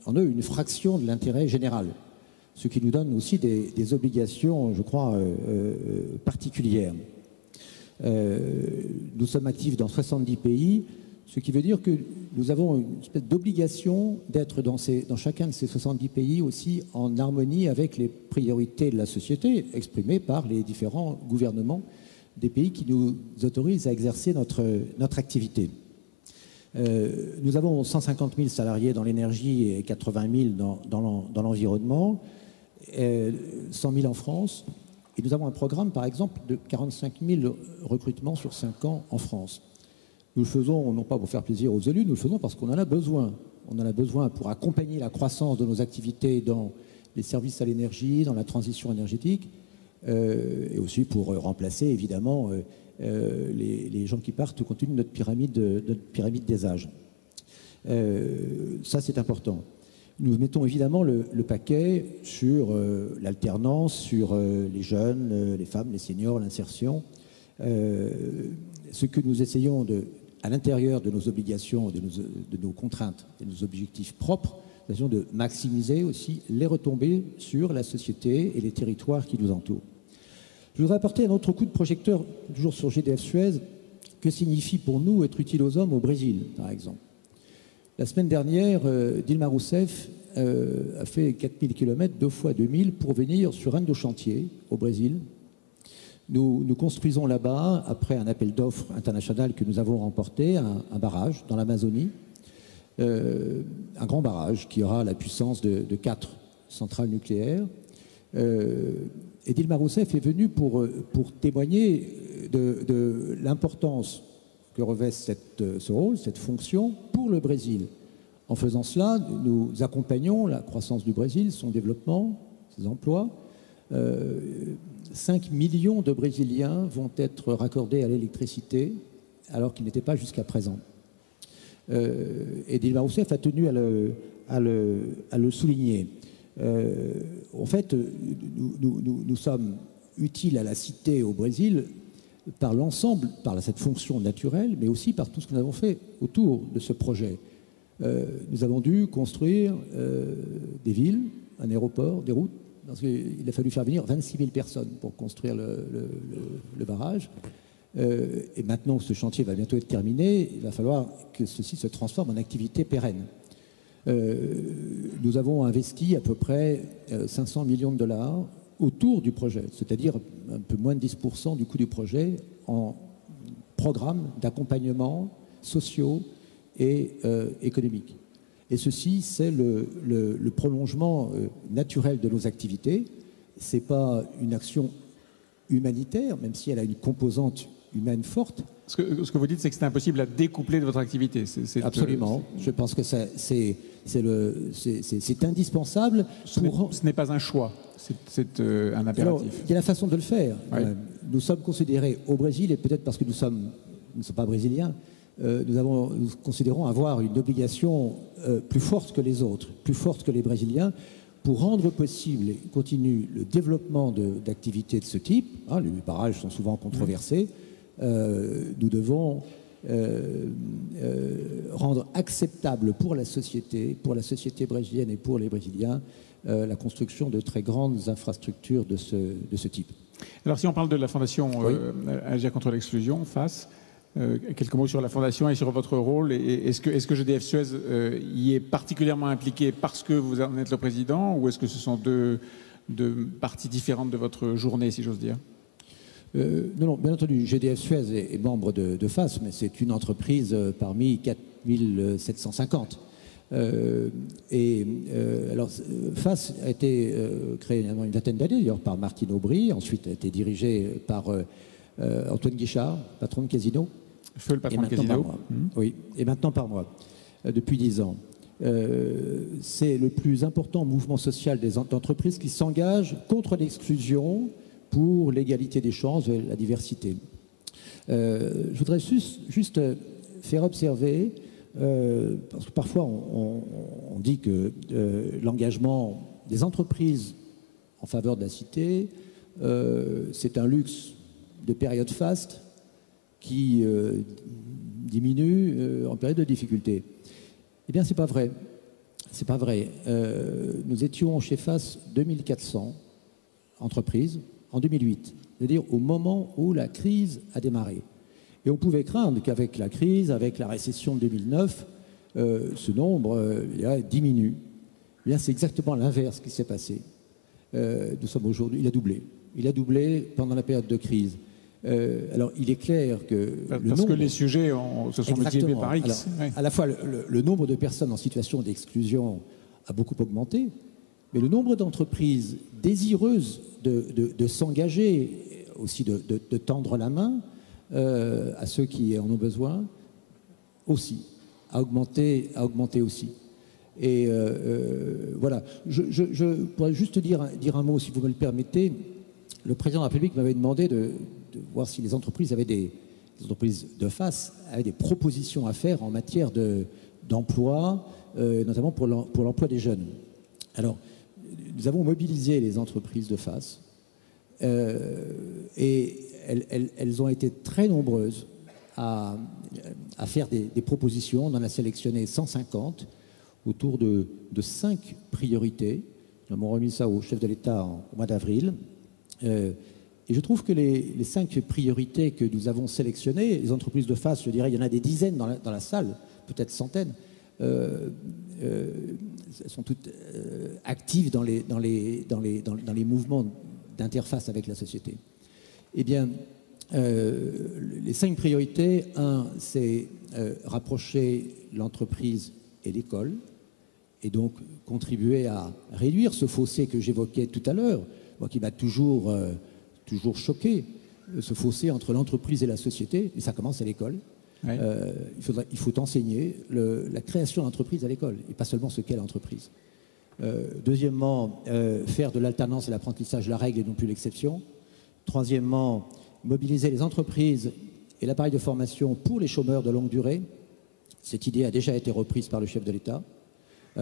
en eux une fraction de l'intérêt général, ce qui nous donne aussi des obligations, je crois, particulières. Nous sommes actifs dans 70 pays, ce qui veut dire que nous avons une espèce d'obligation d'être dans chacun de ces 70 pays aussi en harmonie avec les priorités de la société exprimées par les différents gouvernements des pays qui nous autorisent à exercer notre activité. Nous avons 150 000 salariés dans l'énergie et 80 000 dans l'environnement, 100 000 en France. Et nous avons un programme, par exemple, de 45 000 recrutements sur 5 ans en France. Nous le faisons, non pas pour faire plaisir aux élus, nous le faisons parce qu'on en a besoin. On en a besoin pour accompagner la croissance de nos activités dans les services à l'énergie, dans la transition énergétique, et aussi pour remplacer, évidemment, les gens qui partent compte tenu de notre pyramide des âges. Ça, c'est important. Nous mettons évidemment le paquet sur l'alternance, sur les jeunes, les femmes, les seniors, l'insertion. Ce que nous essayons à l'intérieur de nos obligations, de nos contraintes, de nos objectifs propres, nous essayons de maximiser aussi les retombées sur la société et les territoires qui nous entourent. Je voudrais apporter un autre coup de projecteur, toujours sur GDF Suez. Que signifie pour nous être utile aux hommes au Brésil, par exemple? La semaine dernière, Dilma Rousseff a fait 4000 km, 2 fois 2000, pour venir sur un de nos chantiers au Brésil. Nous construisons là-bas, après un appel d'offres international que nous avons remporté, un barrage dans l'Amazonie, un grand barrage qui aura la puissance de 4 centrales nucléaires. Et Dilma Rousseff est venue pour témoigner de l'importance que revêt ce rôle, cette fonction pour le Brésil. En faisant cela, nous accompagnons la croissance du Brésil, son développement, ses emplois. 5 millions de Brésiliens vont être raccordés à l'électricité alors qu'ils n'étaient pas jusqu'à présent. Et Dilma Rousseff a tenu à le souligner. En fait, nous sommes utiles à la cité au Brésil par l'ensemble, par cette fonction naturelle, mais aussi par tout ce que nous avons fait autour de ce projet. Nous avons dû construire des villes, un aéroport, des routes, parce qu'il a fallu faire venir 26 000 personnes pour construire le barrage. Et maintenant que ce chantier va bientôt être terminé, il va falloir que ceci se transforme en activité pérenne. Nous avons investi à peu près 500 millions de dollars autour du projet, c'est-à-dire un peu moins de 10% du coût du projet en programmes d'accompagnement sociaux et économiques. Et ceci, c'est le prolongement naturel de nos activités. Ce n'est pas une action humanitaire, même si elle a une composante humaine forte. Ce que vous dites, c'est que c'est impossible à découpler de votre activité. Absolument. Je pense que c'est indispensable. Ce n'est pas un choix, c'est un impératif. Alors, il y a la façon de le faire. Oui. Nous sommes considérés au Brésil, et peut-être parce que nous ne sommes pas brésiliens, nous considérons avoir une obligation plus forte que les autres, plus forte que les Brésiliens, pour rendre possible et continue le développement d'activités de ce type. Les barrages sont souvent controversés. Nous devons rendre acceptable pour la société brésilienne et pour les Brésiliens, la construction de très grandes infrastructures de ce type. Alors, si on parle de la Fondation Oui. Agir contre l'exclusion, FAS, quelques mots sur la Fondation et sur votre rôle. Est-ce que GDF Suez y est particulièrement impliqué parce que vous en êtes le président, ou est-ce que ce sont deux parties différentes de votre journée, si j'ose dire? Non, bien entendu, GDF Suez est membre de FAS, mais c'est une entreprise parmi 4750. Alors, FAS a été créé il y a une vingtaine d'années, d'ailleurs, par Martine Aubry, ensuite a été dirigé par Antoine Guichard, patron de Casino. Feu, le patron de Casino. Oui, et maintenant par moi, depuis 10 ans. C'est le plus important mouvement social des entreprises qui s'engage contre l'exclusion, pour l'égalité des chances et la diversité. Je voudrais juste faire observer, parce que parfois on dit que l'engagement des entreprises en faveur de la cité, c'est un luxe de période faste qui diminue en période de difficulté. Eh bien, c'est pas vrai. C'est pas vrai. Nous étions chez FAS 2400 entreprises en 2008, c'est-à-dire au moment où la crise a démarré. Et on pouvait craindre qu'avec la crise, avec la récession de 2009, ce nombre diminue. Eh bien, c'est exactement l'inverse qui s'est passé. Nous sommes aujourd'hui, il a doublé. Il a doublé pendant la période de crise. Alors, il est clair que parce que les sujets se sont multipliés par X. Alors, à la fois, le nombre de personnes en situation d'exclusion a beaucoup augmenté, mais le nombre d'entreprises désireuses de s'engager, aussi de tendre la main à ceux qui en ont besoin, aussi, a augmenté aussi. Et voilà. Je pourrais juste dire un mot, si vous me le permettez. Le président de la République m'avait demandé de voir si les entreprises les entreprises de FAS avaient des propositions à faire en matière d'emploi notamment pour l'emploi des jeunes. Alors, nous avons mobilisé les entreprises de face et elles ont été très nombreuses à faire des propositions. On en a sélectionné 150 autour de 5 priorités. Nous avons remis ça au chef de l'État au mois d'avril. Et je trouve que les 5 priorités que nous avons sélectionnées, les entreprises de face, je dirais, il y en a des dizaines dans la salle, peut-être centaines, elles sont toutes actives dans les mouvements d'interface avec la société. Eh bien, les 5 priorités, c'est rapprocher l'entreprise et l'école, et donc contribuer à réduire ce fossé que j'évoquais tout à l'heure, moi qui m'a toujours choqué, ce fossé entre l'entreprise et la société, et ça commence à l'école. Oui. Il faut enseigner la création d'entreprise à l'école, et pas seulement ce qu'est l'entreprise. Deuxièmement, faire de l'alternance et l'apprentissage la règle et non plus l'exception. Troisièmement, mobiliser les entreprises et l'appareil de formation pour les chômeurs de longue durée. Cette idée a déjà été reprise par le chef de l'État. Il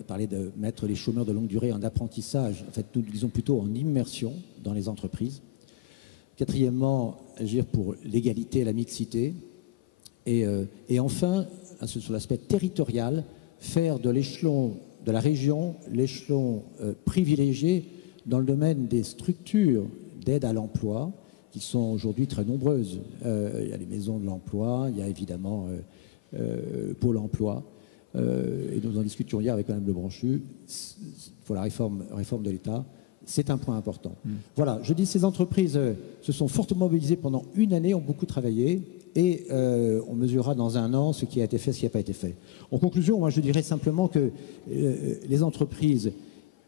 a parlé de mettre les chômeurs de longue durée en apprentissage, en fait, nous disons plutôt en immersion dans les entreprises. Quatrièmement, agir pour l'égalité et la mixité. Et enfin, sur l'aspect territorial, faire de l'échelon de la région l'échelon privilégié dans le domaine des structures d'aide à l'emploi, qui sont aujourd'hui très nombreuses. Il y a les maisons de l'emploi, il y a évidemment Pôle emploi, et nous en discutions hier avec Mme Lebranchu, pour la réforme de l'État. C'est un point important. Voilà, je dis ces entreprises se sont fortement mobilisées pendant une année, ont beaucoup travaillé, et on mesurera dans un an ce qui a été fait, ce qui n'a pas été fait. En conclusion, moi je dirais simplement que les entreprises,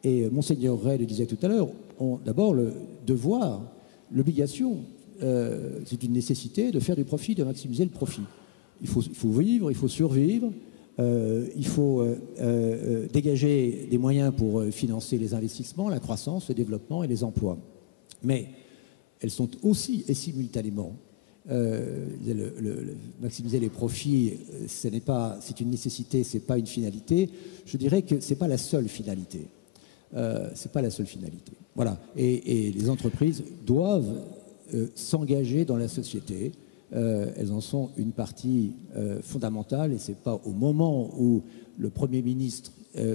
et Monseigneur Ray le disait tout à l'heure, ont d'abord le devoir, l'obligation, c'est une nécessité de faire du profit, de maximiser le profit. Il faut vivre, il faut survivre, il faut dégager des moyens pour financer les investissements, la croissance, le développement et les emplois. Mais elles sont aussi et simultanément, maximiser les profits, c'est une nécessité, ce n'est pas une finalité. Je dirais que ce n'est pas la seule finalité. C'est pas la seule finalité. Voilà. Et les entreprises doivent s'engager dans la société. Elles en sont une partie fondamentale, et ce n'est pas au moment où le Premier ministre,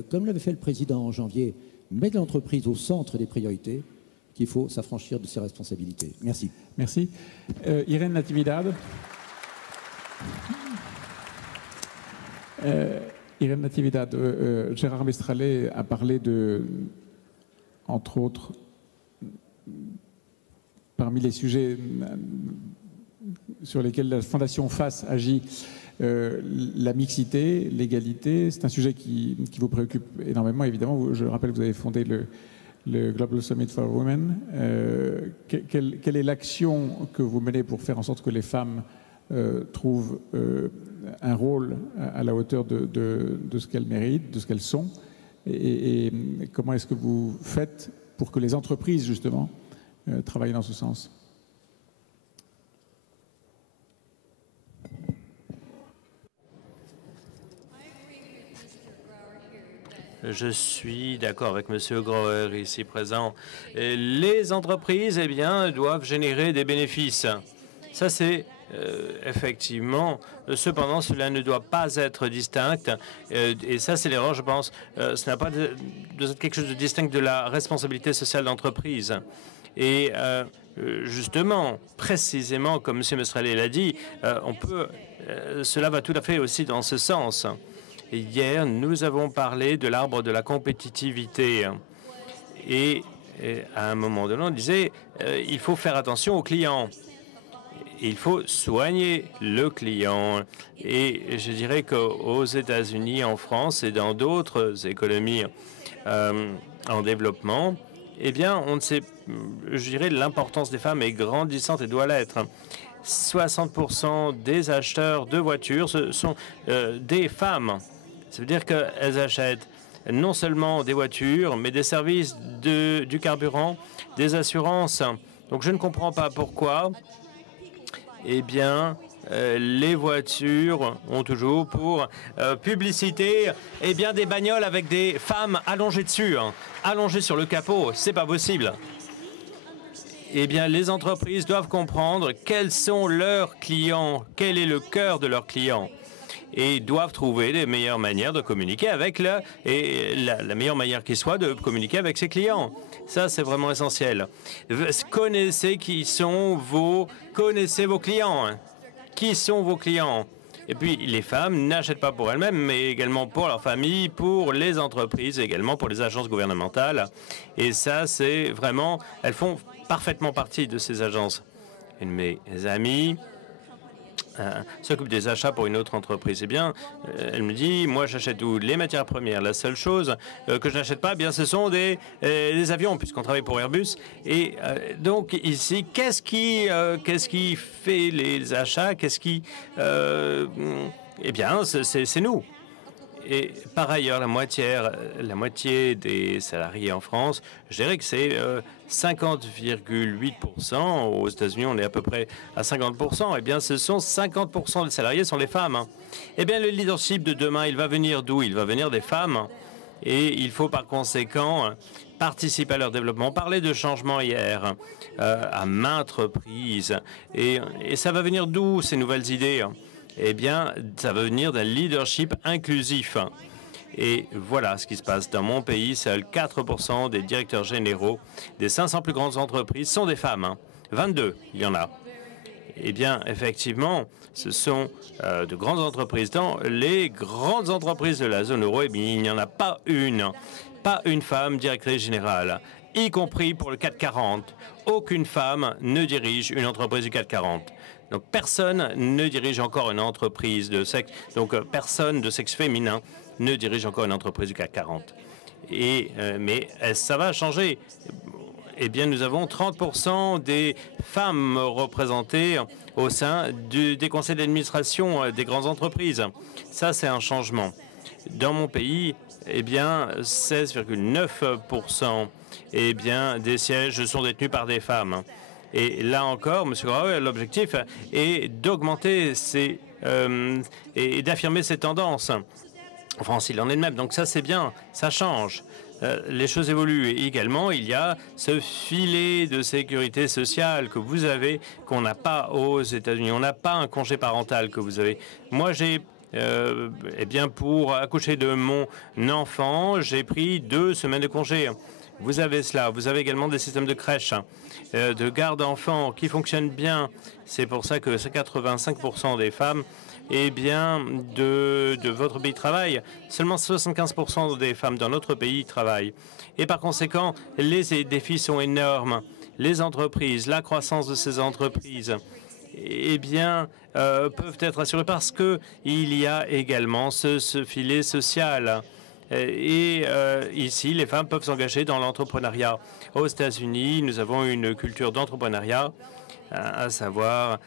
comme l'avait fait le Président en janvier, met l'entreprise au centre des priorités qu'il faut s'affranchir de ses responsabilités. Merci. Merci. Irène Natividad. Irène Natividad, Gérard Mestralet a parlé de, entre autres, parmi les sujets sur lesquels la Fondation FACE agit, la mixité, l'égalité. C'est un sujet qui vous préoccupe énormément, évidemment. Je rappelle que vous avez fondé le Global Summit for Women. Quelle est l'action que vous menez pour faire en sorte que les femmes trouvent un rôle à la hauteur de ce qu'elles méritent, de ce qu'elles sont, et comment est-ce que vous faites pour que les entreprises, justement, travaillent dans ce sens? Je suis d'accord avec M. Groer ici présent. Les entreprises, eh bien, doivent générer des bénéfices. Ça, c'est effectivement. Cependant, cela ne doit pas être distinct. Et ça, c'est l'erreur, je pense. Ce n'a pas de quelque chose de distinct de la responsabilité sociale d'entreprise. Et justement, précisément, comme M. Mestralet l'a dit, cela va tout à fait aussi dans ce sens. Hier, nous avons parlé de l'arbre de la compétitivité. Et à un moment donné, on disait il faut faire attention aux clients. Il faut soigner le client. Et je dirais qu'aux États-Unis, en France et dans d'autres économies en développement, eh bien, on ne sait, je dirais, l'importance des femmes est grandissante et doit l'être. 60% des acheteurs de voitures, ce sont des femmes. Ça veut dire qu'elles achètent non seulement des voitures, mais des services, du carburant, des assurances. Donc je ne comprends pas pourquoi, eh bien, les voitures ont toujours pour publicité des bagnoles avec des femmes allongées dessus, allongées sur le capot. C'est pas possible. Les entreprises doivent comprendre quels sont leurs clients, quel est le cœur de leurs clients, et doivent trouver les meilleures manières de communiquer avec la meilleure manière qui soit de communiquer avec ses clients. Ça, c'est vraiment essentiel. Connaissez vos clients. Qui sont vos clients? Et puis, les femmes n'achètent pas pour elles-mêmes, mais également pour leur famille, pour les entreprises, également pour les agences gouvernementales. Et ça, c'est vraiment... Elles font parfaitement partie de ces agences. Une de mes amies s'occupe des achats pour une autre entreprise. Elle me dit, moi, j'achète tout, les matières premières. La seule chose que je n'achète pas, ce sont des avions, puisqu'on travaille pour Airbus. Et donc, ici, qu'est-ce qui fait les achats? C'est nous. Et par ailleurs, la moitié des salariés en France, je dirais que c'est 50,8%. Aux États-Unis, on est à peu près à 50%. Ce sont 50% des salariés sont les femmes. Le leadership de demain, il va venir d'où? Il va venir des femmes. Et il faut par conséquent participer à leur développement. On parlait de changement hier à maintes reprises. Et ça va venir d'où, ces nouvelles idées? Ça va venir d'un leadership inclusif. Et voilà ce qui se passe dans mon pays. Seuls 4% des directeurs généraux des 500 plus grandes entreprises sont des femmes. 22, il y en a. Effectivement, ce sont de grandes entreprises. Dans les grandes entreprises de la zone euro, il n'y en a pas une femme directrice générale, y compris pour le CAC 40. Aucune femme ne dirige une entreprise du CAC 40. Donc, personne ne dirige encore une entreprise de sexe. Donc, personne de sexe féminin ne dirige encore une entreprise du CAC 40. Mais ça va changer. Nous avons 30% des femmes représentées au sein des conseils d'administration des grandes entreprises. Ça, c'est un changement. Dans mon pays, 16,9% des sièges sont détenus par des femmes. Et là encore, M. Grauer, l'objectif est d'augmenter et d'affirmer ces tendances. En France, il en est de même. Donc ça, c'est bien, ça change. Les choses évoluent. Et également, il y a ce filet de sécurité sociale que vous avez, qu'on n'a pas aux États-Unis. On n'a pas un congé parental que vous avez. Moi, j'ai... pour accoucher de mon enfant, j'ai pris 2 semaines de congé. Vous avez cela. Vous avez également des systèmes de crèche, de garde d'enfants qui fonctionnent bien. C'est pour ça que 85% des femmes, de votre pays travaillent. Seulement 75% des femmes dans notre pays travaillent. Et par conséquent, les défis sont énormes. Les entreprises, la croissance de ces entreprises, peuvent être assurées parce qu'il y a également ce filet social. Ici, les femmes peuvent s'engager dans l'entrepreneuriat. Aux États-Unis, nous avons une culture d'entrepreneuriat, à savoir,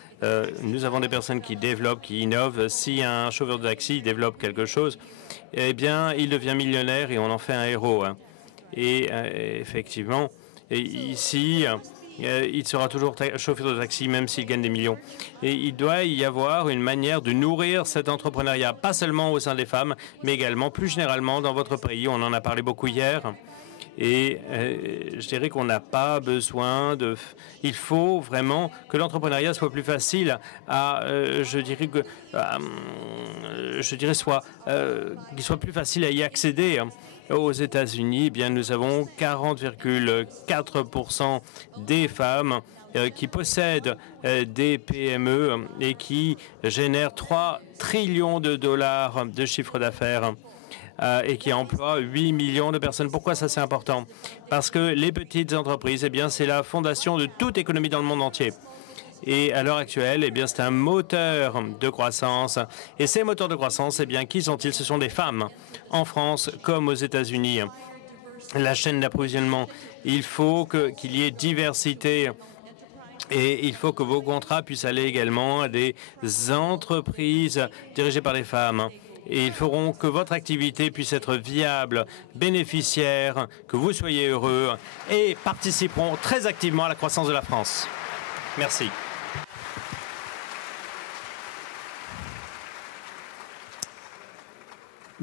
nous avons des personnes qui développent, qui innovent. Si un chauffeur de taxi développe quelque chose, il devient millionnaire et on en fait un héros. Effectivement, ici... il sera toujours chauffeur de taxi, même s'il gagne des millions. Et il doit y avoir une manière de nourrir cet entrepreneuriat, pas seulement au sein des femmes, mais également plus généralement dans votre pays. On en a parlé beaucoup hier. Et je dirais qu'on n'a pas besoin de... Il faut vraiment que l'entrepreneuriat soit plus facile qu'il soit plus facile à y accéder. Aux États-Unis, nous avons 40,4% des femmes qui possèdent des PME et qui génèrent 3 trillions de dollars de chiffre d'affaires et qui emploient 8 millions de personnes. Pourquoi ça, c'est important? Parce que les petites entreprises, c'est la fondation de toute économie dans le monde entier. Et à l'heure actuelle, c'est un moteur de croissance. Et ces moteurs de croissance, qui sont-ils? Ce sont des femmes, en France comme aux États-Unis. La chaîne d'approvisionnement, il faut qu'il y ait diversité. Et il faut que vos contrats puissent aller également à des entreprises dirigées par des femmes. Et ils feront que votre activité puisse être viable, bénéficiaire, que vous soyez heureux et participeront très activement à la croissance de la France. Merci.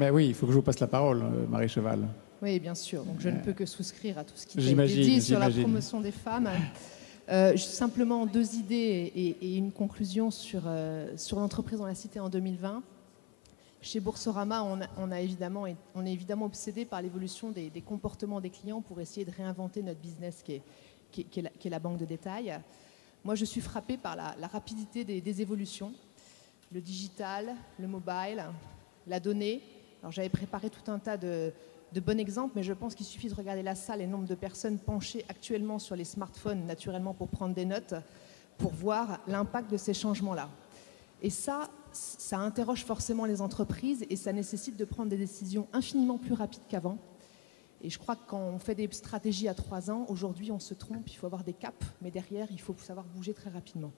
Mais oui, il faut que je vous passe la parole, Marie Cheval. Oui, bien sûr. Donc, je ne peux que souscrire à tout ce qui a été J'imagine, dit sur la promotion des femmes. Simplement 2 idées et une conclusion sur l'entreprise dans la cité en 2020. Chez Boursorama, on est évidemment obsédé par l'évolution des comportements des clients pour essayer de réinventer notre business qui est la banque de détail. Moi, je suis frappée par la rapidité des évolutions. Le digital, le mobile, la donnée. Alors, j'avais préparé tout un tas de bons exemples, mais je pense qu'il suffit de regarder la salle et le nombre de personnes penchées actuellement sur les smartphones, naturellement pour prendre des notes, pour voir l'impact de ces changements-là. Et ça interroge forcément les entreprises et ça nécessite de prendre des décisions infiniment plus rapides qu'avant. Et je crois que quand on fait des stratégies à 3 ans, aujourd'hui on se trompe, il faut avoir des caps, mais derrière il faut savoir bouger très rapidement.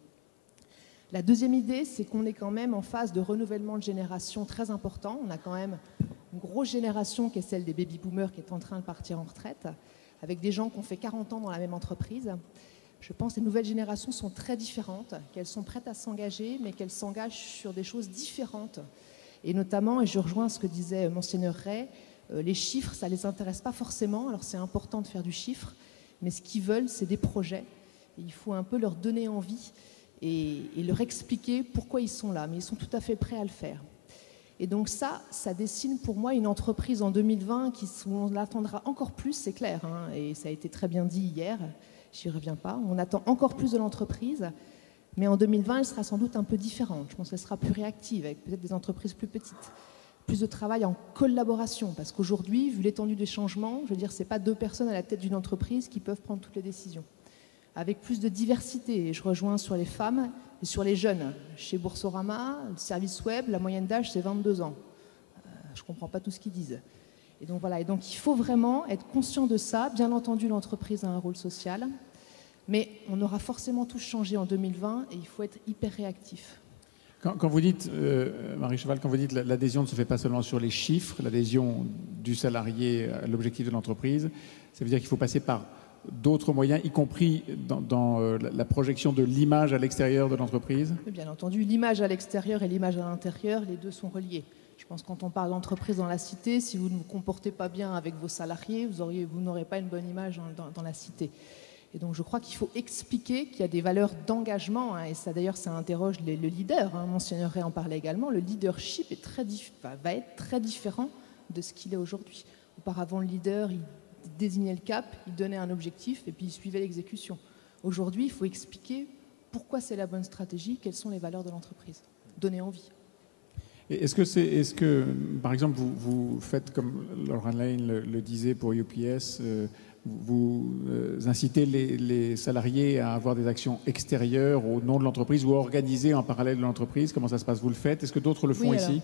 La deuxième idée, c'est qu'on est quand même en phase de renouvellement de génération très important. On a quand même une grosse génération qui est celle des baby-boomers qui est en train de partir en retraite, avec des gens qui ont fait 40 ans dans la même entreprise. Je pense que les nouvelles générations sont très différentes, qu'elles sont prêtes à s'engager, mais qu'elles s'engagent sur des choses différentes. Et notamment, et je rejoins ce que disait Monseigneur Ray, les chiffres, ça ne les intéresse pas forcément. Alors c'est important de faire du chiffre, mais ce qu'ils veulent, c'est des projets. Et il faut un peu leur donner envie et leur expliquer pourquoi ils sont là. Mais ils sont tout à fait prêts à le faire. Et donc ça dessine pour moi une entreprise en 2020 où on l'attendra encore plus, c'est clair, hein, et ça a été très bien dit hier, j'y reviens pas, on attend encore plus de l'entreprise, mais en 2020, elle sera sans doute un peu différente. Je pense qu'elle sera plus réactive, avec peut-être des entreprises plus petites, plus de travail en collaboration, parce qu'aujourd'hui, vu l'étendue des changements, je veux dire, c'est pas 2 personnes à la tête d'une entreprise qui peuvent prendre toutes les décisions. Avec plus de diversité, et je rejoins sur les femmes et sur les jeunes. Chez Boursorama, le service web, la moyenne d'âge, c'est 22 ans. Je ne comprends pas tout ce qu'ils disent. Et donc voilà, et donc il faut vraiment être conscient de ça. Bien entendu, l'entreprise a un rôle social, mais on aura forcément tous changé en 2020 et il faut être hyper réactif. Quand vous dites, Marie Cheval, quand vous dites l'adhésion ne se fait pas seulement sur les chiffres, l'adhésion du salarié à l'objectif de l'entreprise, ça veut dire qu'il faut passer par d'autres moyens, y compris dans la projection de l'image à l'extérieur de l'entreprise? Bien entendu, l'image à l'extérieur et l'image à l'intérieur, les deux sont reliés. Je pense que quand on parle d'entreprise dans la cité, si vous ne vous comportez pas bien avec vos salariés, vous n'aurez pas une bonne image dans la cité. Et donc je crois qu'il faut expliquer qu'il y a des valeurs d'engagement, hein, et ça d'ailleurs ça interroge le leader, hein, Monseigneur Ray en parlait également, le leadership va être très différent de ce qu'il est aujourd'hui. Auparavant, le leader, il désignait le cap, il donnait un objectif et puis il suivait l'exécution. Aujourd'hui, il faut expliquer pourquoi c'est la bonne stratégie, quelles sont les valeurs de l'entreprise, donner envie. Est-ce que, par exemple, vous faites comme Laura Lane le disait pour UPS, vous incitez les salariés à avoir des actions extérieures au nom de l'entreprise ou organisées en parallèle de l'entreprise? Comment ça se passe? Vous le faites? Est-ce que d'autres le font ici?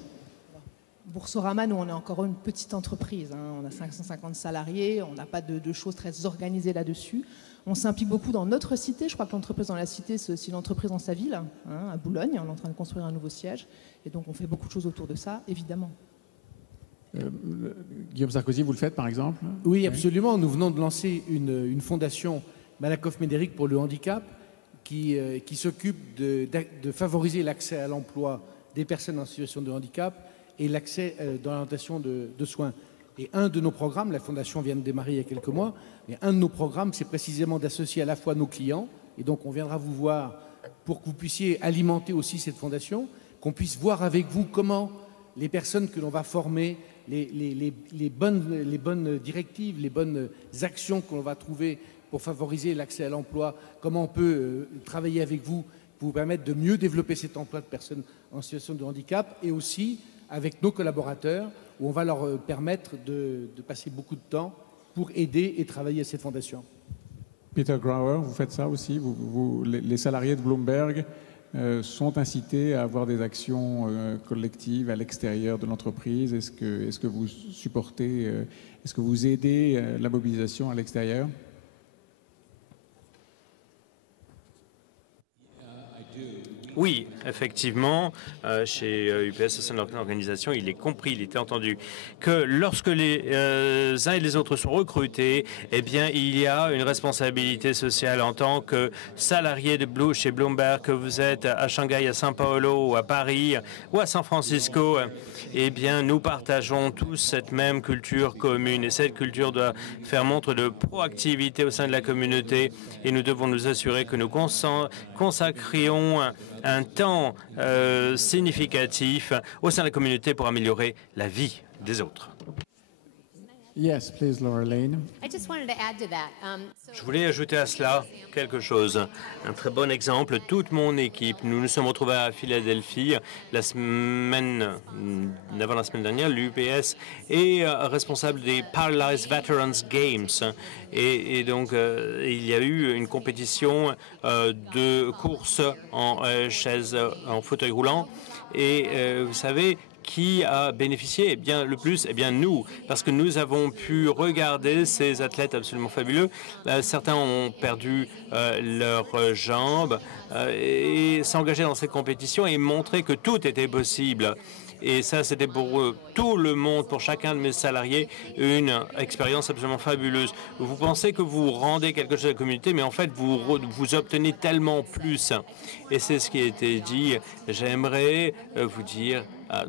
Boursorama, nous, on est encore une petite entreprise. Hein. On a 550 salariés, on n'a pas de choses très organisées là-dessus. On s'implique beaucoup dans notre cité. Je crois que l'entreprise dans la cité, c'est aussi l'entreprise dans sa ville, hein, à Boulogne. On est en train de construire un nouveau siège. Et donc, on fait beaucoup de choses autour de ça, évidemment. Guillaume Sarkozy, vous le faites, par exemple? Oui, absolument. Nous venons de lancer une fondation Malakoff Médéric pour le handicap qui s'occupe de favoriser l'accès à l'emploi des personnes en situation de handicap et l'accès dans l'orientation de soins. Et un de nos programmes, la fondation vient de démarrer il y a quelques mois, mais un de nos programmes, c'est précisément d'associer à la fois nos clients, et donc on viendra vous voir pour que vous puissiez alimenter aussi cette fondation, qu'on puisse voir avec vous comment les personnes que l'on va former, les bonnes directives, les bonnes actions que l'on va trouver pour favoriser l'accès à l'emploi, comment on peut travailler avec vous pour vous permettre de mieux développer cet emploi de personnes en situation de handicap, et aussi avec nos collaborateurs, où on va leur permettre de passer beaucoup de temps pour aider et travailler à cette fondation. Peter Grauer, vous faites ça aussi? Les salariés de Bloomberg sont incités à avoir des actions collectives à l'extérieur de l'entreprise. Est-ce que vous supportez, est-ce que vous aidez la mobilisation à l'extérieur? Oui, effectivement, chez UPS, au sein de l'organisation, il est compris, il était entendu que lorsque les uns et les autres sont recrutés, eh bien, il y a une responsabilité sociale en tant que salarié de chez Bloomberg, que vous êtes à Shanghai, à São Paulo, ou à Paris, ou à San Francisco. Eh bien, nous partageons tous cette même culture commune et cette culture doit faire montre de proactivité au sein de la communauté et nous devons nous assurer que nous consacrions un temps significatif au sein de la communauté pour améliorer la vie des autres. Yes, please, Laura Lane. Je voulais ajouter à cela quelque chose. Un très bon exemple, toute mon équipe, nous nous sommes retrouvés à Philadelphie avant la semaine dernière. L'UPS est responsable des Paralyzed Veterans Games. Et donc, il y a eu une compétition de course en chaise, en fauteuil roulant. Et vous savez, qui a bénéficié le plus? Eh bien, nous, parce que nous avons pu regarder ces athlètes absolument fabuleux. Certains ont perdu leurs jambes et s'engager dans cette compétition et montrer que tout était possible. Et ça, c'était pour tout le monde, pour chacun de mes salariés, une expérience absolument fabuleuse. Vous pensez que vous rendez quelque chose à la communauté, mais en fait, vous obtenez tellement plus. Et c'est ce qui a été dit. J'aimerais vous dire à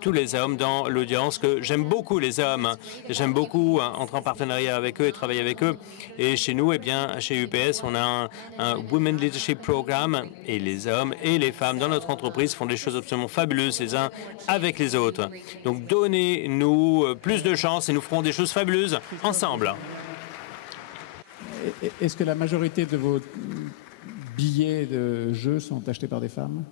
tous les hommes dans l'audience que j'aime beaucoup les hommes. J'aime beaucoup entrer en partenariat avec eux et travailler avec eux. Et chez nous, eh bien, chez UPS, on a un Women Leadership Programme et les hommes et les femmes dans notre entreprise font des choses absolument fabuleuses les uns avec les autres. Donc, donnez-nous plus de chance et nous ferons des choses fabuleuses ensemble. Est-ce que la majorité de vos billets de jeu sont achetés par des femmes?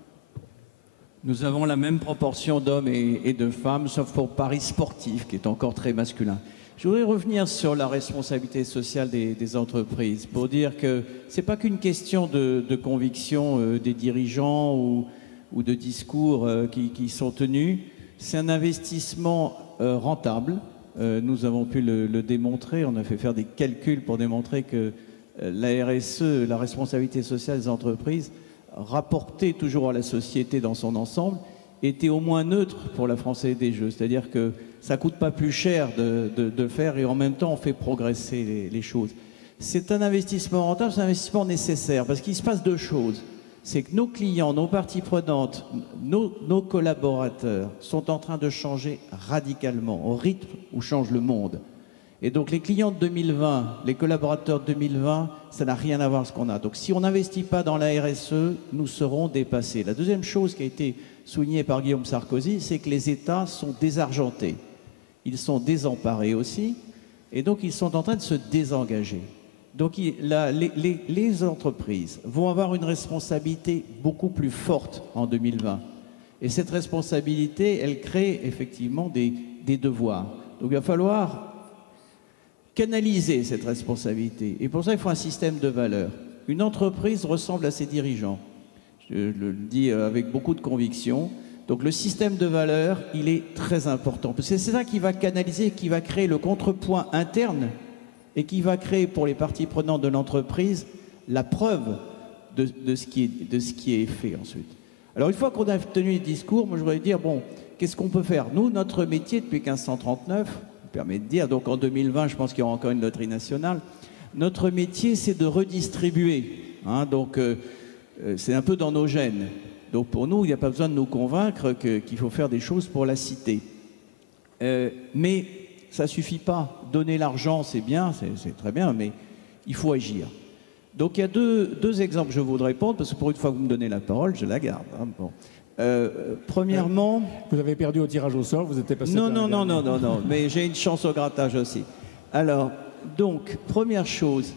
Nous avons la même proportion d'hommes et de femmes, sauf pour Paris sportif, qui est encore très masculin. Je voudrais revenir sur la responsabilité sociale des entreprises, pour dire que ce n'est pas qu'une question de conviction des dirigeants ou de discours qui sont tenus, c'est un investissement rentable. Nous avons pu le démontrer, on a fait faire des calculs pour démontrer que la RSE, la responsabilité sociale des entreprises, rapporté toujours à la société dans son ensemble, était au moins neutre pour la Française des Jeux. C'est-à-dire que ça ne coûte pas plus cher de faire et en même temps on fait progresser les choses. C'est un investissement rentable, c'est un investissement nécessaire parce qu'il se passe deux choses. C'est que nos clients, nos parties prenantes, nos collaborateurs sont en train de changer radicalement au rythme où change le monde. Et donc les clients de 2020, les collaborateurs de 2020, ça n'a rien à voir avec ce qu'on a. Donc si on n'investit pas dans la RSE, nous serons dépassés. La deuxième chose qui a été soulignée par Guillaume Sarkozy, c'est que les États sont désargentés. Ils sont désemparés aussi, et donc ils sont en train de se désengager. Donc les entreprises vont avoir une responsabilité beaucoup plus forte en 2020. Et cette responsabilité, elle crée effectivement des devoirs. Donc il va falloir canaliser cette responsabilité. Et pour ça, il faut un système de valeurs. Une entreprise ressemble à ses dirigeants. Je le dis avec beaucoup de conviction. Donc le système de valeurs, il est très important. Parce que c'est ça qui va canaliser, qui va créer le contrepoint interne et qui va créer pour les parties prenantes de l'entreprise la preuve de ce qui est fait ensuite. Alors une fois qu'on a tenu les discours, moi je voudrais dire, bon, qu'est-ce qu'on peut faire? Nous, notre métier depuis 1539, permet de dire, donc en 2020, je pense qu'il y aura encore une loterie nationale. Notre métier, c'est de redistribuer. Hein, donc, c'est un peu dans nos gènes. Donc, pour nous, il n'y a pas besoin de nous convaincre qu'il faut faire des choses pour la cité. Mais ça ne suffit pas. Donner l'argent, c'est bien, c'est très bien, mais il faut agir. Donc, il y a deux exemples que je voudrais prendre, parce que pour une fois que vous me donnez la parole, je la garde. Hein, bon. Premièrement... Vous avez perdu au tirage au sort, vous étiez passé... Non, mais j'ai une chance au grattage aussi. Alors, donc, première chose,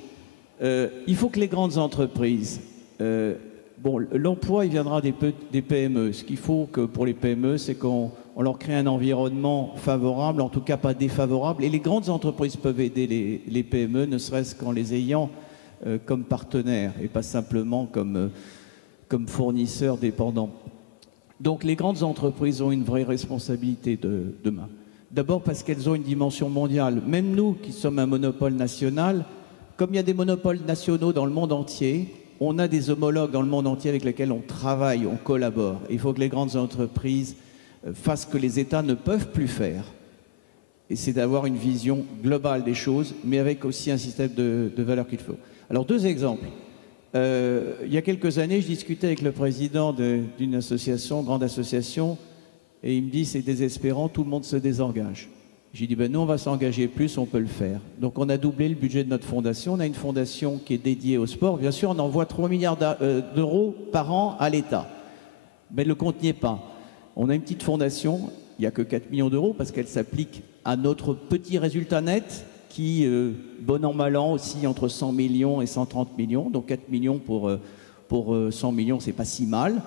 il faut que les grandes entreprises... bon, l'emploi, il viendra des PME. Ce qu'il faut que pour les PME, c'est qu'on leur crée un environnement favorable, en tout cas pas défavorable. Et les grandes entreprises peuvent aider les PME, ne serait-ce qu'en les ayant comme partenaires et pas simplement comme fournisseurs dépendants. Donc les grandes entreprises ont une vraie responsabilité demain. D'abord parce qu'elles ont une dimension mondiale. Même nous, qui sommes un monopole national, comme il y a des monopoles nationaux dans le monde entier, on a des homologues dans le monde entier avec lesquels on travaille, on collabore. Il faut que les grandes entreprises fassent ce que les États ne peuvent plus faire. Et c'est d'avoir une vision globale des choses, mais avec aussi un système de valeurs qu'il faut. Alors, 2 exemples. Il y a quelques années, je discutais avec le président d'une association, grande association, et il me dit, c'est désespérant, tout le monde se désengage. J'ai dit, ben nous, on va s'engager plus, on peut le faire. Donc, on a doublé le budget de notre fondation. On a une fondation qui est dédiée au sport. Bien sûr, on envoie 3 milliards d'euros par an à l'État. Mais le compte n'y est pas. On a une petite fondation, il n'y a que 4 millions d'euros parce qu'elle s'applique à notre petit résultat net qui, bon an, mal an, aussi entre 100 millions et 130 millions. Donc 4 millions pour 100 millions, c'est pas si mal.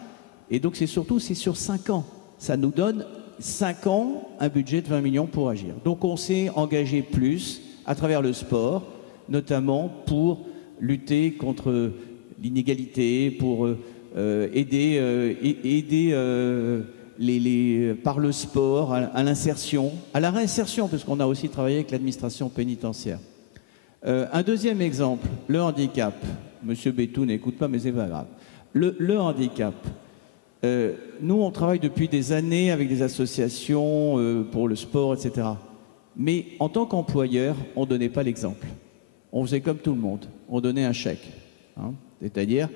Et donc c'est surtout, c'est sur 5 ans. Ça nous donne 5 ans, un budget de 20 millions pour agir. Donc on s'est engagé plus à travers le sport, notamment pour lutter contre l'inégalité, pour aider par le sport à l'insertion, à la réinsertion, parce qu'on a aussi travaillé avec l'administration pénitentiaire. Un deuxième exemple, le handicap. Monsieur Bétou n'écoute pas, mais c'est pas grave. Le handicap. Nous, on travaille depuis des années avec des associations pour le sport, etc. Mais en tant qu'employeur, on ne donnait pas l'exemple. On faisait comme tout le monde. On donnait un chèque. Hein. C'est-à-dire,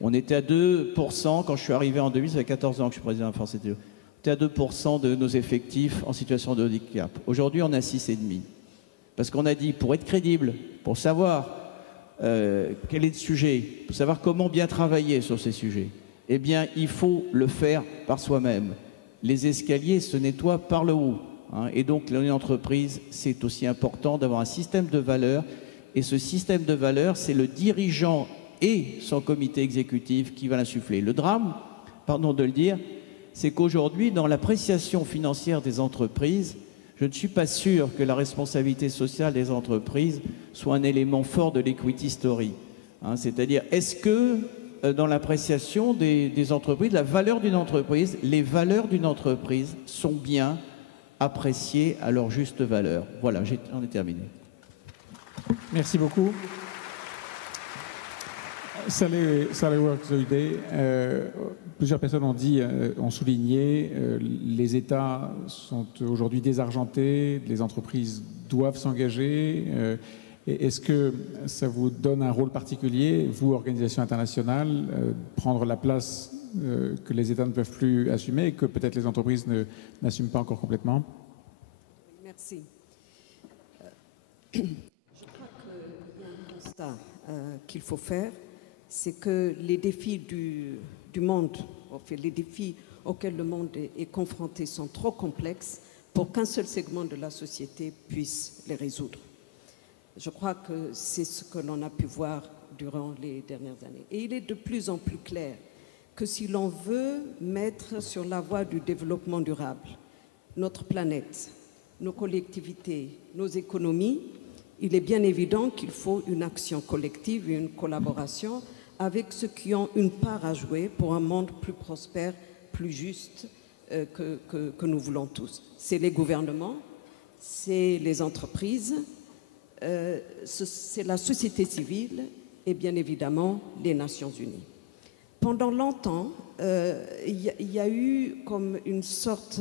on était à 2%, quand je suis arrivé en 2000, ça fait 14 ans que je suis président de France Intégrité. On était à 2% de nos effectifs en situation de handicap. Aujourd'hui, on est à 6,5%. Parce qu'on a dit, pour être crédible, pour savoir quel est le sujet, pour savoir comment bien travailler sur ces sujets, eh bien, il faut le faire par soi-même. Les escaliers se nettoient par le haut. Hein, et donc, dans une entreprise, c'est aussi important d'avoir un système de valeurs. Et ce système de valeurs, c'est le dirigeant et son comité exécutif qui va l'insuffler. Le drame, pardon de le dire, c'est qu'aujourd'hui, dans l'appréciation financière des entreprises, je ne suis pas sûr que la responsabilité sociale des entreprises soit un élément fort de l'equity story. Hein, c'est-à-dire, est-ce que dans l'appréciation des entreprises, la valeur d'une entreprise, les valeurs d'une entreprise sont bien appréciées à leur juste valeur? Voilà, j'en ai terminé. Merci beaucoup. Saleh Work Day, plusieurs personnes ont souligné, les États sont aujourd'hui désargentés, les entreprises doivent s'engager. Est-ce que ça vous donne un rôle particulier, vous, organisation internationale, prendre la place que les États ne peuvent plus assumer et que peut-être les entreprises n'assument pas encore complètement? Merci. Je crois qu'il y a un constat qu'il faut faire, c'est que les défis du monde, en fait, les défis auxquels le monde est confronté sont trop complexes pour qu'un seul segment de la société puisse les résoudre. Je crois que c'est ce que l'on a pu voir durant les dernières années. Et il est de plus en plus clair que si l'on veut mettre sur la voie du développement durable notre planète, nos collectivités, nos économies, il est bien évident qu'il faut une action collective et une collaboration avec ceux qui ont une part à jouer pour un monde plus prospère, plus juste que nous voulons tous. C'est les gouvernements, c'est les entreprises, c'est la société civile et bien évidemment les Nations Unies. Pendant longtemps, il y a eu comme une sorte,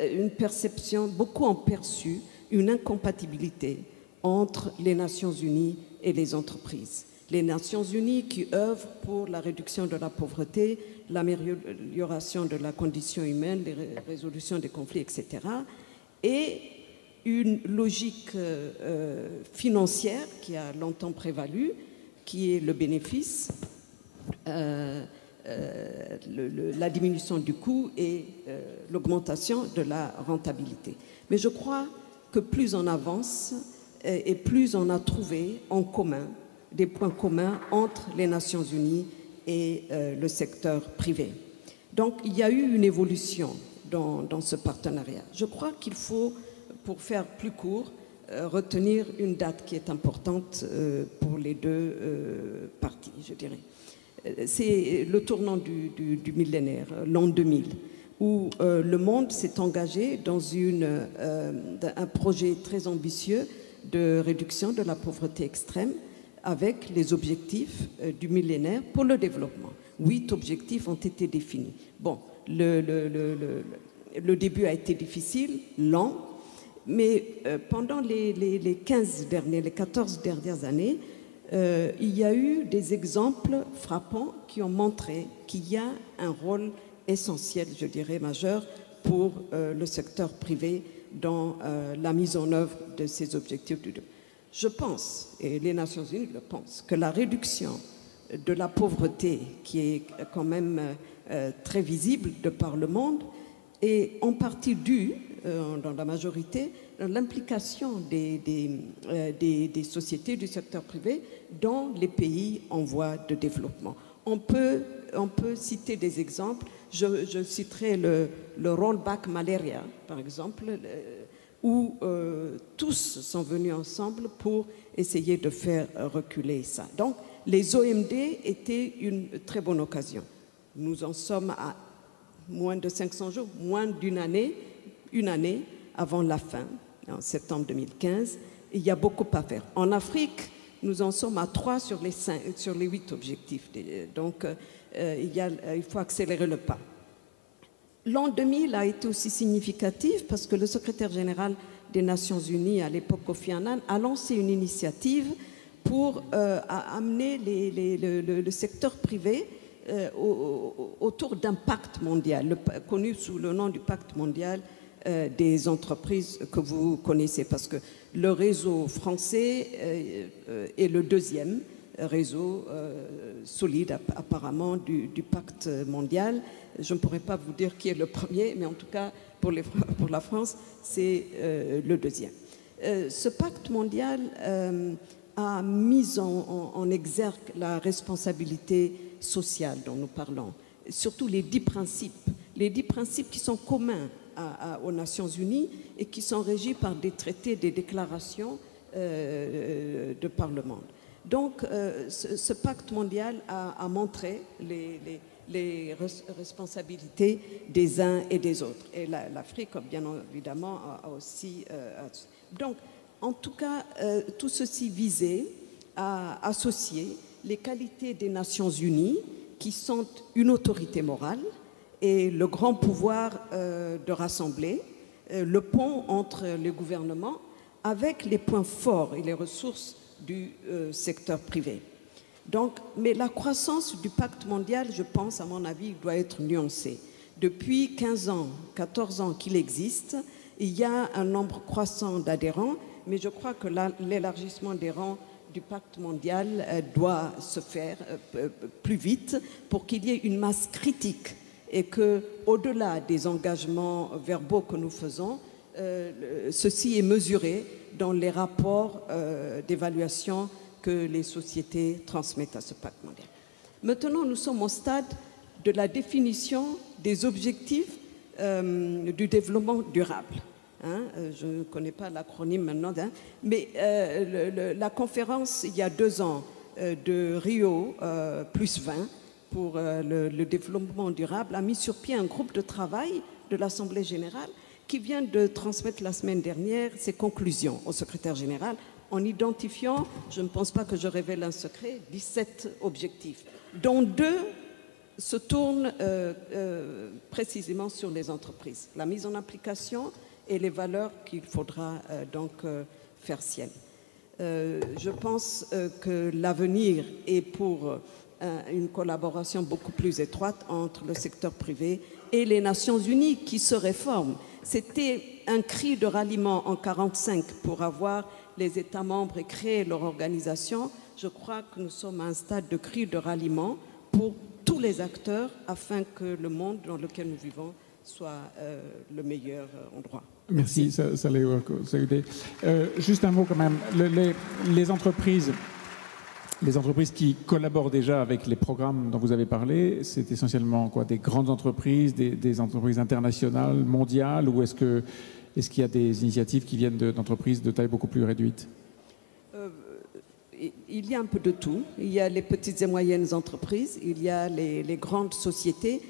une perception, beaucoup ont perçu une incompatibilité entre les Nations Unies et les entreprises. Les Nations Unies qui œuvrent pour la réduction de la pauvreté, l'amélioration de la condition humaine, les résolutions des conflits, etc. Et une logique financière qui a longtemps prévalu, qui est le bénéfice, la diminution du coût et l'augmentation de la rentabilité. Mais je crois que plus on avance et plus on a trouvé en commun des points communs entre les Nations Unies et le secteur privé. Donc il y a eu une évolution dans ce partenariat. Je crois qu'il faut, pour faire plus court, retenir une date qui est importante pour les deux parties, je dirais. C'est le tournant du millénaire, l'an 2000, où le monde s'est engagé dans un projet très ambitieux de réduction de la pauvreté extrême avec les objectifs du millénaire pour le développement. 8 objectifs ont été définis. Bon, le début a été difficile, lent, mais pendant les 14 dernières années, il y a eu des exemples frappants qui ont montré qu'il y a un rôle essentiel, je dirais majeur, pour le secteur privé dans la mise en œuvre de ces objectifs du développement. Je pense, et les Nations Unies le pensent, que la réduction de la pauvreté, qui est quand même très visible de par le monde, est en partie due, dans la majorité, à l'implication des sociétés du secteur privé dans les pays en voie de développement. On peut citer des exemples. Je citerai le Rollback Malaria, par exemple, où tous sont venus ensemble pour essayer de faire reculer ça. Donc, les OMD étaient une très bonne occasion. Nous en sommes à moins de 500 jours, moins d'une année, une année avant la fin, en septembre 2015. Il y a beaucoup à faire. En Afrique, nous en sommes à 3 sur les 8 objectifs. Donc, il faut accélérer le pas. L'an 2000 a été aussi significatif parce que le secrétaire général des Nations Unies, à l'époque Kofi Annan, a lancé une initiative pour amener le secteur privé autour d'un pacte mondial, connu sous le nom du pacte mondial des entreprises que vous connaissez, parce que le réseau français est le deuxième réseau solide apparemment du pacte mondial. Je ne pourrais pas vous dire qui est le premier, mais en tout cas pour la France, c'est le deuxième. Ce pacte mondial a mis en exergue la responsabilité sociale dont nous parlons, surtout les 10 principes qui sont communs aux Nations Unies et qui sont régis par des traités, des déclarations de par le monde. Donc, ce pacte mondial a montré les responsabilités des uns et des autres. Et l'Afrique, bien évidemment, a aussi... Donc, en tout cas, tout ceci visait à associer les qualités des Nations Unies, qui sont une autorité morale, et le grand pouvoir de rassembler, le pont entre les gouvernements, avec les points forts et les ressources du secteur privé. Donc, mais la croissance du pacte mondial, je pense, à mon avis, doit être nuancée. Depuis 15 ans, 14 ans qu'il existe, il y a un nombre croissant d'adhérents, mais je crois que l'élargissement des rangs du pacte mondial doit se faire plus vite pour qu'il y ait une masse critique et qu'au-delà des engagements verbaux que nous faisons, ceci est mesuré dans les rapports d'évaluation que les sociétés transmettent à ce pacte mondial. Maintenant, nous sommes au stade de la définition des objectifs du développement durable. Je ne connais pas l'acronyme maintenant, mais la conférence, il y a 2 ans, de Rio +20 pour le développement durable, a mis sur pied un groupe de travail de l'Assemblée générale qui vient de transmettre la semaine dernière ses conclusions au secrétaire général en identifiant, je ne pense pas que je révèle un secret, 17 objectifs, dont 2 se tournent précisément sur les entreprises, la mise en application et les valeurs qu'il faudra donc faire siennes. Je pense que l'avenir est pour une collaboration beaucoup plus étroite entre le secteur privé et les Nations Unies qui se réforment. C'était un cri de ralliement en 1945 pour avoir les États membres et créer leur organisation. Je crois que nous sommes à un stade de cri de ralliement pour tous les acteurs afin que le monde dans lequel nous vivons soit le meilleur endroit. Merci, Saoudé. Juste un mot quand même. Les entreprises qui collaborent déjà avec les programmes dont vous avez parlé, c'est essentiellement quoi, des grandes entreprises, des entreprises internationales, mondiales, ou est-ce qu'il y a des initiatives qui viennent d'entreprises de taille beaucoup plus réduite? Il y a un peu de tout. Il y a les petites et moyennes entreprises, il y a les grandes sociétés,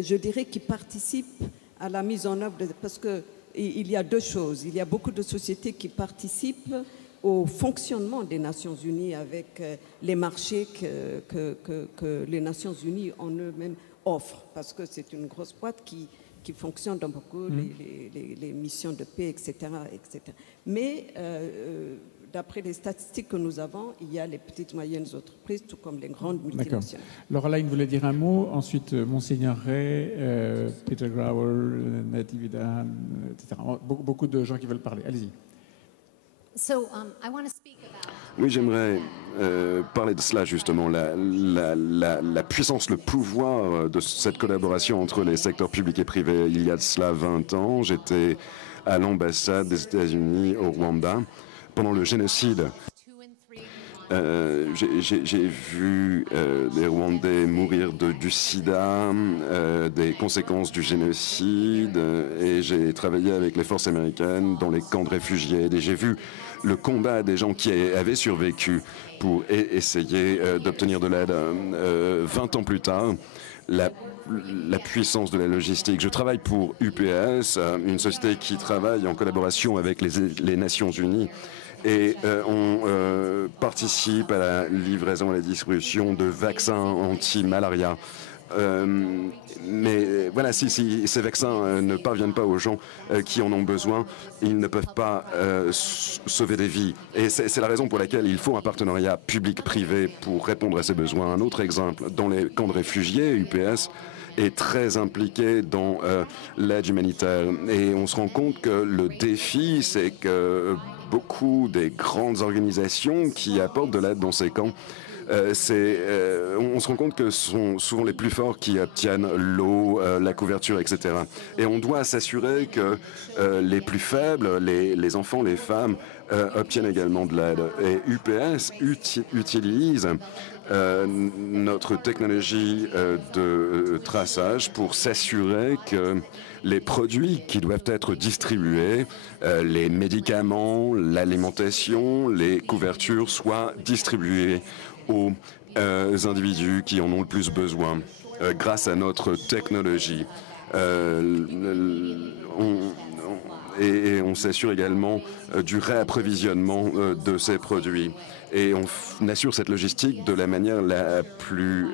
je dirais, qui participent à la mise en œuvre, parce qu'il y a 2 choses. Il y a beaucoup de sociétés qui participent au fonctionnement des Nations Unies avec les marchés que les Nations Unies en eux-mêmes offrent, parce que c'est une grosse boîte qui fonctionne dans beaucoup les missions de paix, etc. etc. Mais d'après les statistiques que nous avons, il y a les petites et moyennes entreprises, tout comme les grandes multinationales. Laura Line voulait dire un mot, ensuite Monseigneur Ray, Peter Grauer, Natty Vidan, etc. Beaucoup de gens qui veulent parler. Allez-y. Oui, j'aimerais parler de cela justement, la puissance, le pouvoir de cette collaboration entre les secteurs publics et privés. Il y a de cela 20 ans, j'étais à l'ambassade des États-Unis au Rwanda pendant le génocide. J'ai vu des Rwandais mourir du sida, des conséquences du génocide, et j'ai travaillé avec les forces américaines dans les camps de réfugiés. Et j'ai vu le combat des gens qui avaient survécu pour essayer d'obtenir de l'aide. 20 ans plus tard, la puissance de la logistique. Je travaille pour UPS, une société qui travaille en collaboration avec les Nations Unies. Et on participe à la livraison et à la distribution de vaccins anti-malaria. Mais voilà, si ces vaccins ne parviennent pas aux gens qui en ont besoin, ils ne peuvent pas sauver des vies. Et c'est la raison pour laquelle il faut un partenariat public-privé pour répondre à ces besoins. Un autre exemple, dans les camps de réfugiés, UPS est très impliqué dans l'aide humanitaire. Et on se rend compte que le défi, c'est que beaucoup des grandes organisations qui apportent de l'aide dans ces camps, on se rend compte que ce sont souvent les plus forts qui obtiennent l'eau, la couverture, etc. Et on doit s'assurer que les plus faibles, les enfants, les femmes, obtiennent également de l'aide. Et UPS utilise notre technologie de traçage pour s'assurer que les produits qui doivent être distribués, les médicaments, l'alimentation, les couvertures soient distribués aux individus qui en ont le plus besoin grâce à notre technologie. Et on s'assure également du réapprovisionnement de ces produits. Et on assure cette logistique de la manière la plus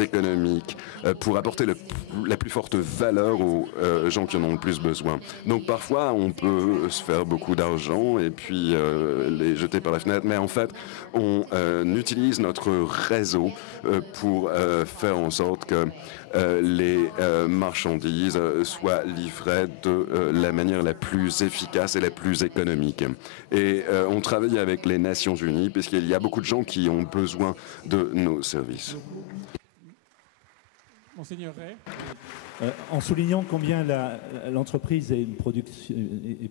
économique pour apporter la plus forte valeur aux gens qui en ont le plus besoin. Donc parfois, on peut se faire beaucoup d'argent et puis les jeter par la fenêtre. Mais en fait, on utilise notre réseau pour faire en sorte que les marchandises soient livrées de la manière la plus efficace et la plus économique. Et on travaille avec les Nations Unies puisqu'il y a beaucoup de gens qui ont besoin de nos services. Monseigneur Ray. En soulignant combien l'entreprise est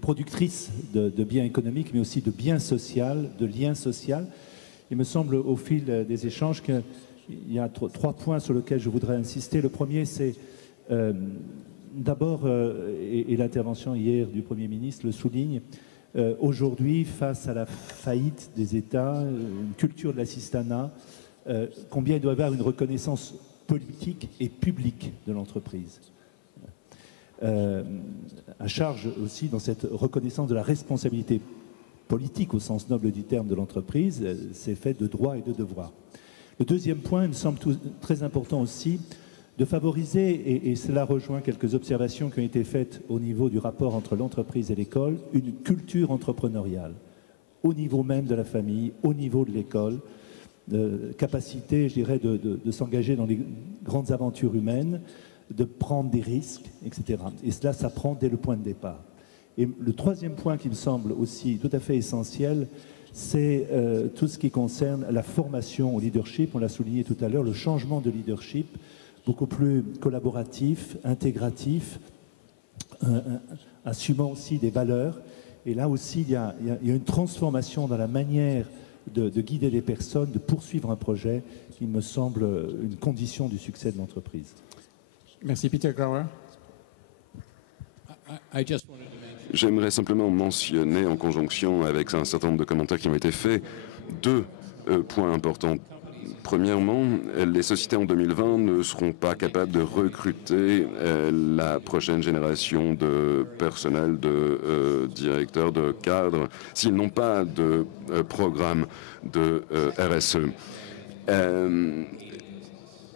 productrice de biens économiques, mais aussi de biens sociaux, de liens sociaux, il me semble au fil des échanges qu'il y a trois points sur lesquels je voudrais insister. Le premier, c'est d'abord, et l'intervention hier du Premier ministre le souligne, aujourd'hui, face à la faillite des États, une culture de l'assistanat, combien il doit y avoir une reconnaissance politique et publique de l'entreprise. À charge aussi dans cette reconnaissance de la responsabilité politique au sens noble du terme de l'entreprise, c'est fait de droits et de devoirs. Le deuxième point, il me semble très important aussi, de favoriser, et cela rejoint quelques observations qui ont été faites au niveau du rapport entre l'entreprise et l'école, une culture entrepreneuriale, au niveau même de la famille, au niveau de l'école, capacité, je dirais, de s'engager dans les grandes aventures humaines, de prendre des risques, etc. Et cela s'apprend dès le point de départ. Et le troisième point qui me semble aussi tout à fait essentiel, c'est tout ce qui concerne la formation au leadership. On l'a souligné tout à l'heure, le changement de leadership, beaucoup plus collaboratif, intégratif, assumant aussi des valeurs. Et là aussi, il y a une transformation dans la manière de guider les personnes, de poursuivre un projet qui me semble une condition du succès de l'entreprise. Merci, Peter Grauer. J'aimerais simplement mentionner, en conjonction avec un certain nombre de commentaires qui ont été faits, deux points importants. Premièrement, les sociétés en 2020 ne seront pas capables de recruter la prochaine génération de personnel, de directeurs, de cadres, s'ils n'ont pas de programme de RSE.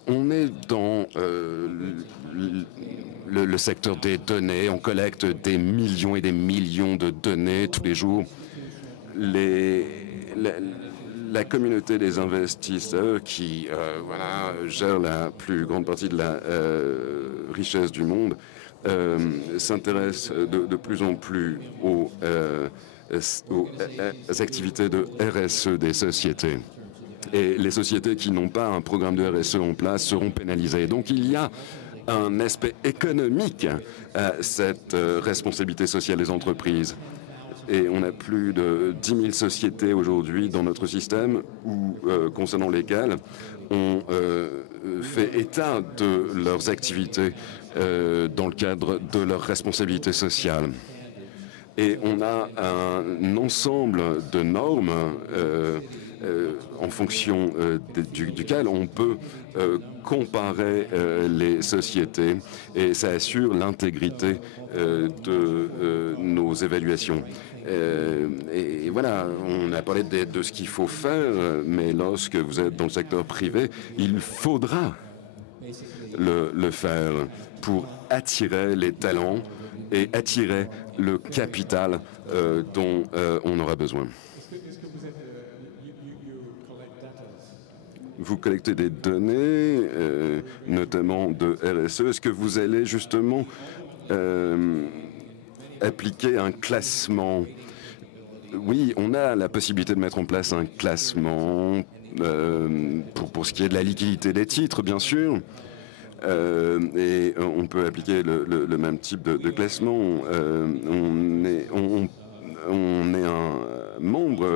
On est dans le secteur des données, on collecte des millions et des millions de données tous les jours. La communauté des investisseurs qui gère la plus grande partie de la richesse du monde s'intéresse de plus en plus aux activités de RSE des sociétés. Et les sociétés qui n'ont pas un programme de RSE en place seront pénalisées. Donc il y a un aspect économique à cette responsabilité sociale des entreprises. Et on a plus de 10 000 sociétés aujourd'hui dans notre système concernant lesquelles on fait état de leurs activités dans le cadre de leur responsabilité sociale. Et on a un ensemble de normes en fonction duquel on peut comparer les sociétés et ça assure l'intégrité de nos évaluations. Et voilà, on a parlé de ce qu'il faut faire, mais lorsque vous êtes dans le secteur privé, il faudra le faire pour attirer les talents et attirer le capital dont on aura besoin. Vous collectez des données, notamment de RSE. Est-ce que vous allez justement appliquer un classement? Oui, on a la possibilité de mettre en place un classement pour ce qui est de la liquidité des titres, bien sûr. Et on peut appliquer le même type de classement. On est un membre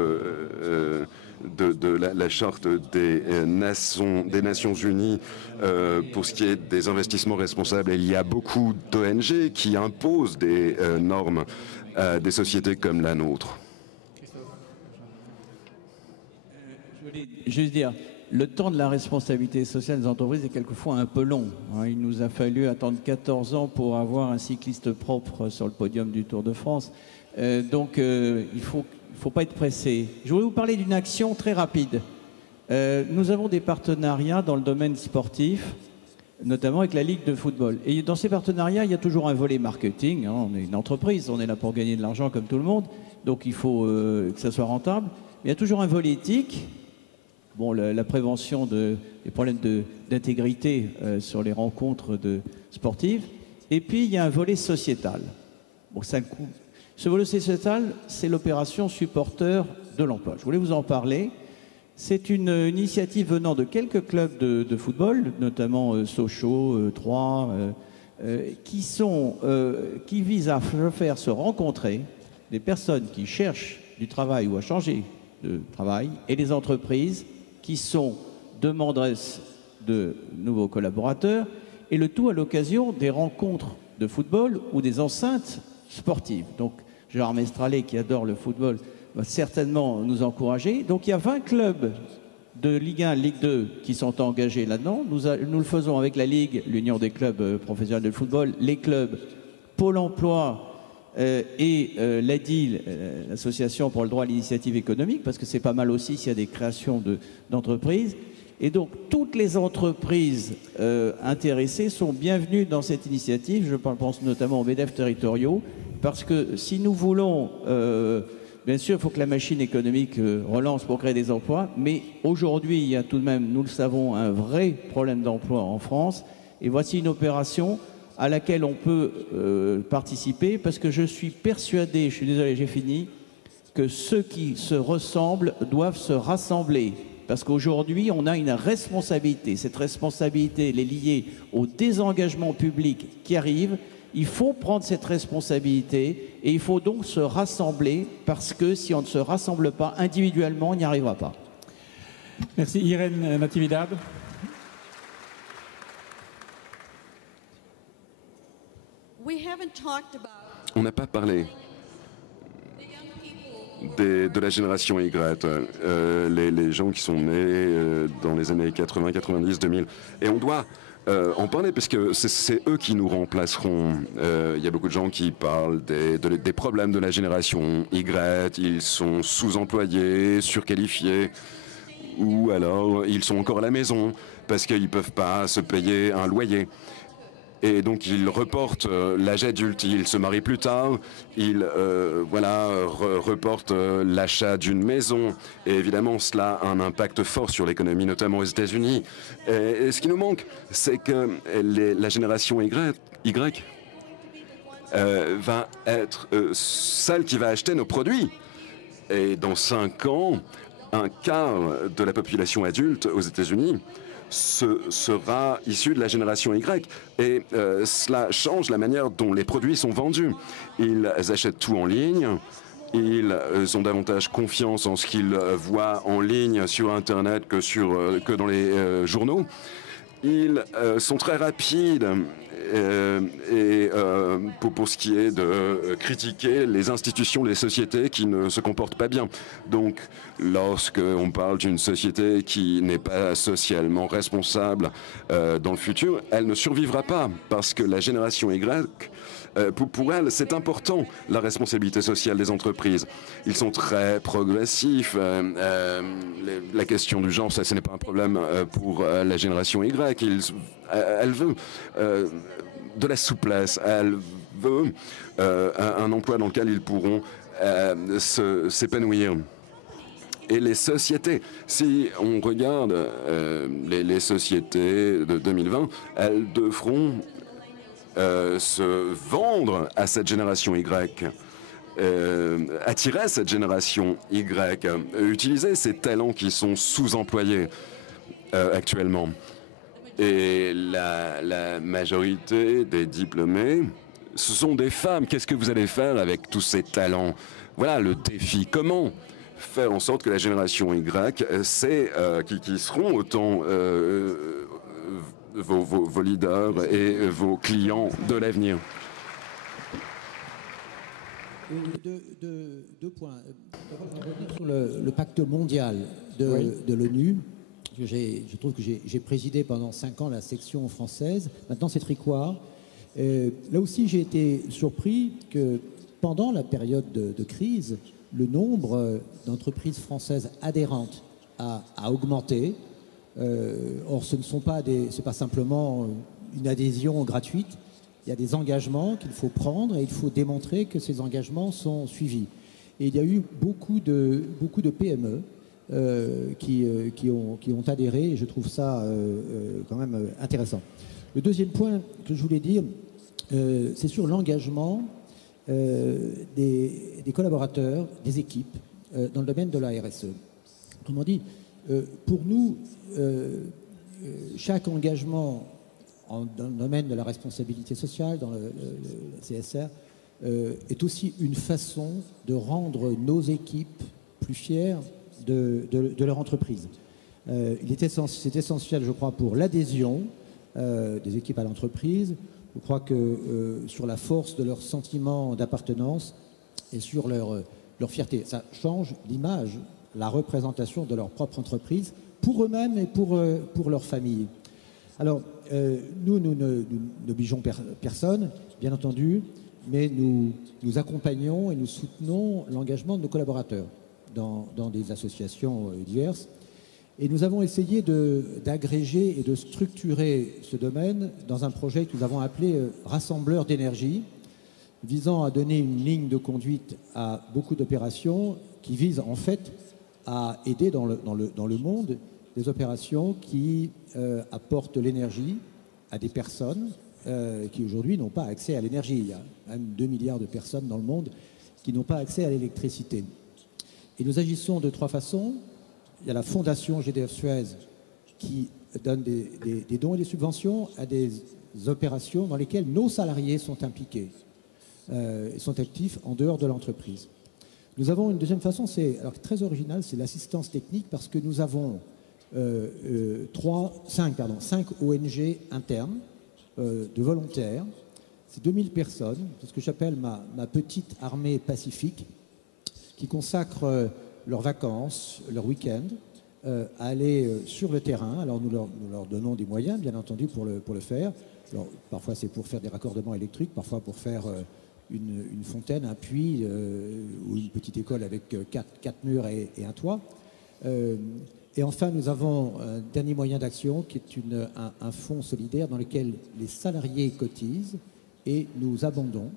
de la charte des Nations Unies pour ce qui est des investissements responsables. Et il y a beaucoup d'ONG qui imposent des normes à des sociétés comme la nôtre. Je voulais juste dire, le temps de la responsabilité sociale des entreprises est quelquefois un peu long. Il nous a fallu attendre 14 ans pour avoir un cycliste propre sur le podium du Tour de France. Donc il ne faut pas être pressé. Je voulais vous parler d'une action très rapide. Nous avons des partenariats dans le domaine sportif, notamment avec la Ligue de football. Et dans ces partenariats, il y a toujours un volet marketing. On est une entreprise, on est là pour gagner de l'argent comme tout le monde, donc il faut que ça soit rentable. Mais il y a toujours un volet éthique. Bon, la prévention des problèmes d'intégrité sur les rencontres sportives. Et puis, il y a un volet sociétal. Bon, ça coûte. Ce volet sociétal, c'est l'opération supporteur de l'emploi. Je voulais vous en parler. C'est une initiative venant de quelques clubs de football, notamment Sochaux, Troyes, qui visent à faire se rencontrer des personnes qui cherchent du travail ou à changer de travail et les entreprises qui sont demanderesses de nouveaux collaborateurs, et le tout à l'occasion des rencontres de football ou des enceintes sportives. Donc, Gérard Mestralet, qui adore le football, va certainement nous encourager. Donc, il y a 20 clubs de Ligue 1, Ligue 2 qui sont engagés là-dedans. Nous le faisons avec la Ligue, l'Union des clubs professionnels de football, les clubs, Pôle emploi et l'ADIL, l'Association pour le droit à l'initiative économique, parce que c'est pas mal aussi s'il y a des créations d'entreprises. Et donc, toutes les entreprises intéressées sont bienvenues dans cette initiative. Je pense notamment aux MEDEF territoriaux, parce que si nous voulons, bien sûr, il faut que la machine économique relance pour créer des emplois, mais aujourd'hui, il y a tout de même, nous le savons, un vrai problème d'emploi en France. Et voici une opération à laquelle on peut participer, parce que je suis persuadé, je suis désolé, j'ai fini, que ceux qui se ressemblent doivent se rassembler. Parce qu'aujourd'hui, on a une responsabilité. Cette responsabilité, elle est liée au désengagement public qui arrive. Il faut prendre cette responsabilité et il faut donc se rassembler, parce que si on ne se rassemble pas individuellement, on n'y arrivera pas. Merci. Irène Natividad. On n'a pas parlé de la génération Y, les gens qui sont nés dans les années 80, 90, 2000. Et on doit en parler, parce que c'est eux qui nous remplaceront. Il y a beaucoup de gens qui parlent des problèmes de la génération Y. Ils sont sous-employés, surqualifiés, ou alors ils sont encore à la maison parce qu'ils ne peuvent pas se payer un loyer. Et donc ils reportent l'âge adulte, ils se marient plus tard, ils reportent l'achat d'une maison. Et évidemment, cela a un impact fort sur l'économie, notamment aux États-Unis. Et ce qui nous manque, c'est que la génération Y va être celle qui va acheter nos produits. Et dans 5 ans, un quart de la population adulte aux États-Unis sera issu de la génération Y. Et cela change la manière dont les produits sont vendus. Ils achètent tout en ligne. Ils ont davantage confiance en ce qu'ils voient en ligne sur Internet que dans les journaux. Ils sont très rapides pour ce qui est de critiquer les institutions, les sociétés qui ne se comportent pas bien. Donc, lorsqu'on parle d'une société qui n'est pas socialement responsable dans le futur, elle ne survivra pas, parce que la génération Y, pour elle, c'est important, la responsabilité sociale des entreprises. Ils sont très progressifs. La question du genre, ce n'est pas un problème pour la génération Y. Elle veut de la souplesse. Elle veut un emploi dans lequel ils pourront s'épanouir. Et les sociétés, si on regarde les sociétés de 2020, elles devront se vendre à cette génération Y, attirer cette génération Y, utiliser ces talents qui sont sous-employés actuellement. Et la majorité des diplômés, ce sont des femmes. Qu'est-ce que vous allez faire avec tous ces talents? Voilà le défi. Comment faire en sorte que la génération Y, qui seront autant vos leaders et vos clients de l'avenir? Deux points. Sur le pacte mondial de l'ONU, je trouve que j'ai présidé pendant 5 ans la section française. Maintenant, c'est Tricouart. Là aussi, j'ai été surpris que pendant la période de crise, le nombre d'entreprises françaises adhérentes a augmenté. Or, ce ne sont pas c'est pas simplement une adhésion gratuite. Il y a des engagements qu'il faut prendre et il faut démontrer que ces engagements sont suivis. Et il y a eu beaucoup de PME qui ont adhéré, et je trouve ça quand même intéressant. Le deuxième point que je voulais dire, c'est sur l'engagement des collaborateurs, des équipes dans le domaine de la RSE. Autrement dit, pour nous, chaque engagement dans le domaine de la responsabilité sociale, dans le CSR, est aussi une façon de rendre nos équipes plus fières de leur entreprise. C'est essentiel, je crois, pour l'adhésion des équipes à l'entreprise. Je crois que sur la force de leur sentiment d'appartenance et sur leur fierté. Ça change l'image, la représentation de leur propre entreprise pour eux-mêmes et pour leur famille. Alors, nous n'obligeons personne, bien entendu, mais nous accompagnons et nous soutenons l'engagement de nos collaborateurs dans des associations diverses. Et nous avons essayé d'agréger et de structurer ce domaine dans un projet que nous avons appelé Rassembleur d'énergie, visant à donner une ligne de conduite à beaucoup d'opérations qui visent en fait à aider dans le monde des opérations qui apportent l'énergie à des personnes qui aujourd'hui n'ont pas accès à l'énergie. Il y a même 2 milliards de personnes dans le monde qui n'ont pas accès à l'électricité. Et nous agissons de 3 façons. Il y a la fondation GDF Suez qui donne des dons et des subventions à des opérations dans lesquelles nos salariés sont impliqués, sont actifs en dehors de l'entreprise. Nous avons une deuxième façon, alors très originale, c'est l'assistance technique, parce que nous avons 5 ONG internes de volontaires. C'est 2000 personnes, c'est ce que j'appelle ma petite armée pacifique, qui consacrent leurs vacances, leurs week-ends, à aller sur le terrain. Alors nous leur donnons des moyens, bien entendu, pour le faire. Alors, parfois c'est pour faire des raccordements électriques, parfois pour faire une fontaine, un puits ou une petite école avec quatre murs et un toit. Et enfin, nous avons un dernier moyen d'action qui est un fonds solidaire dans lequel les salariés cotisent et nous abondons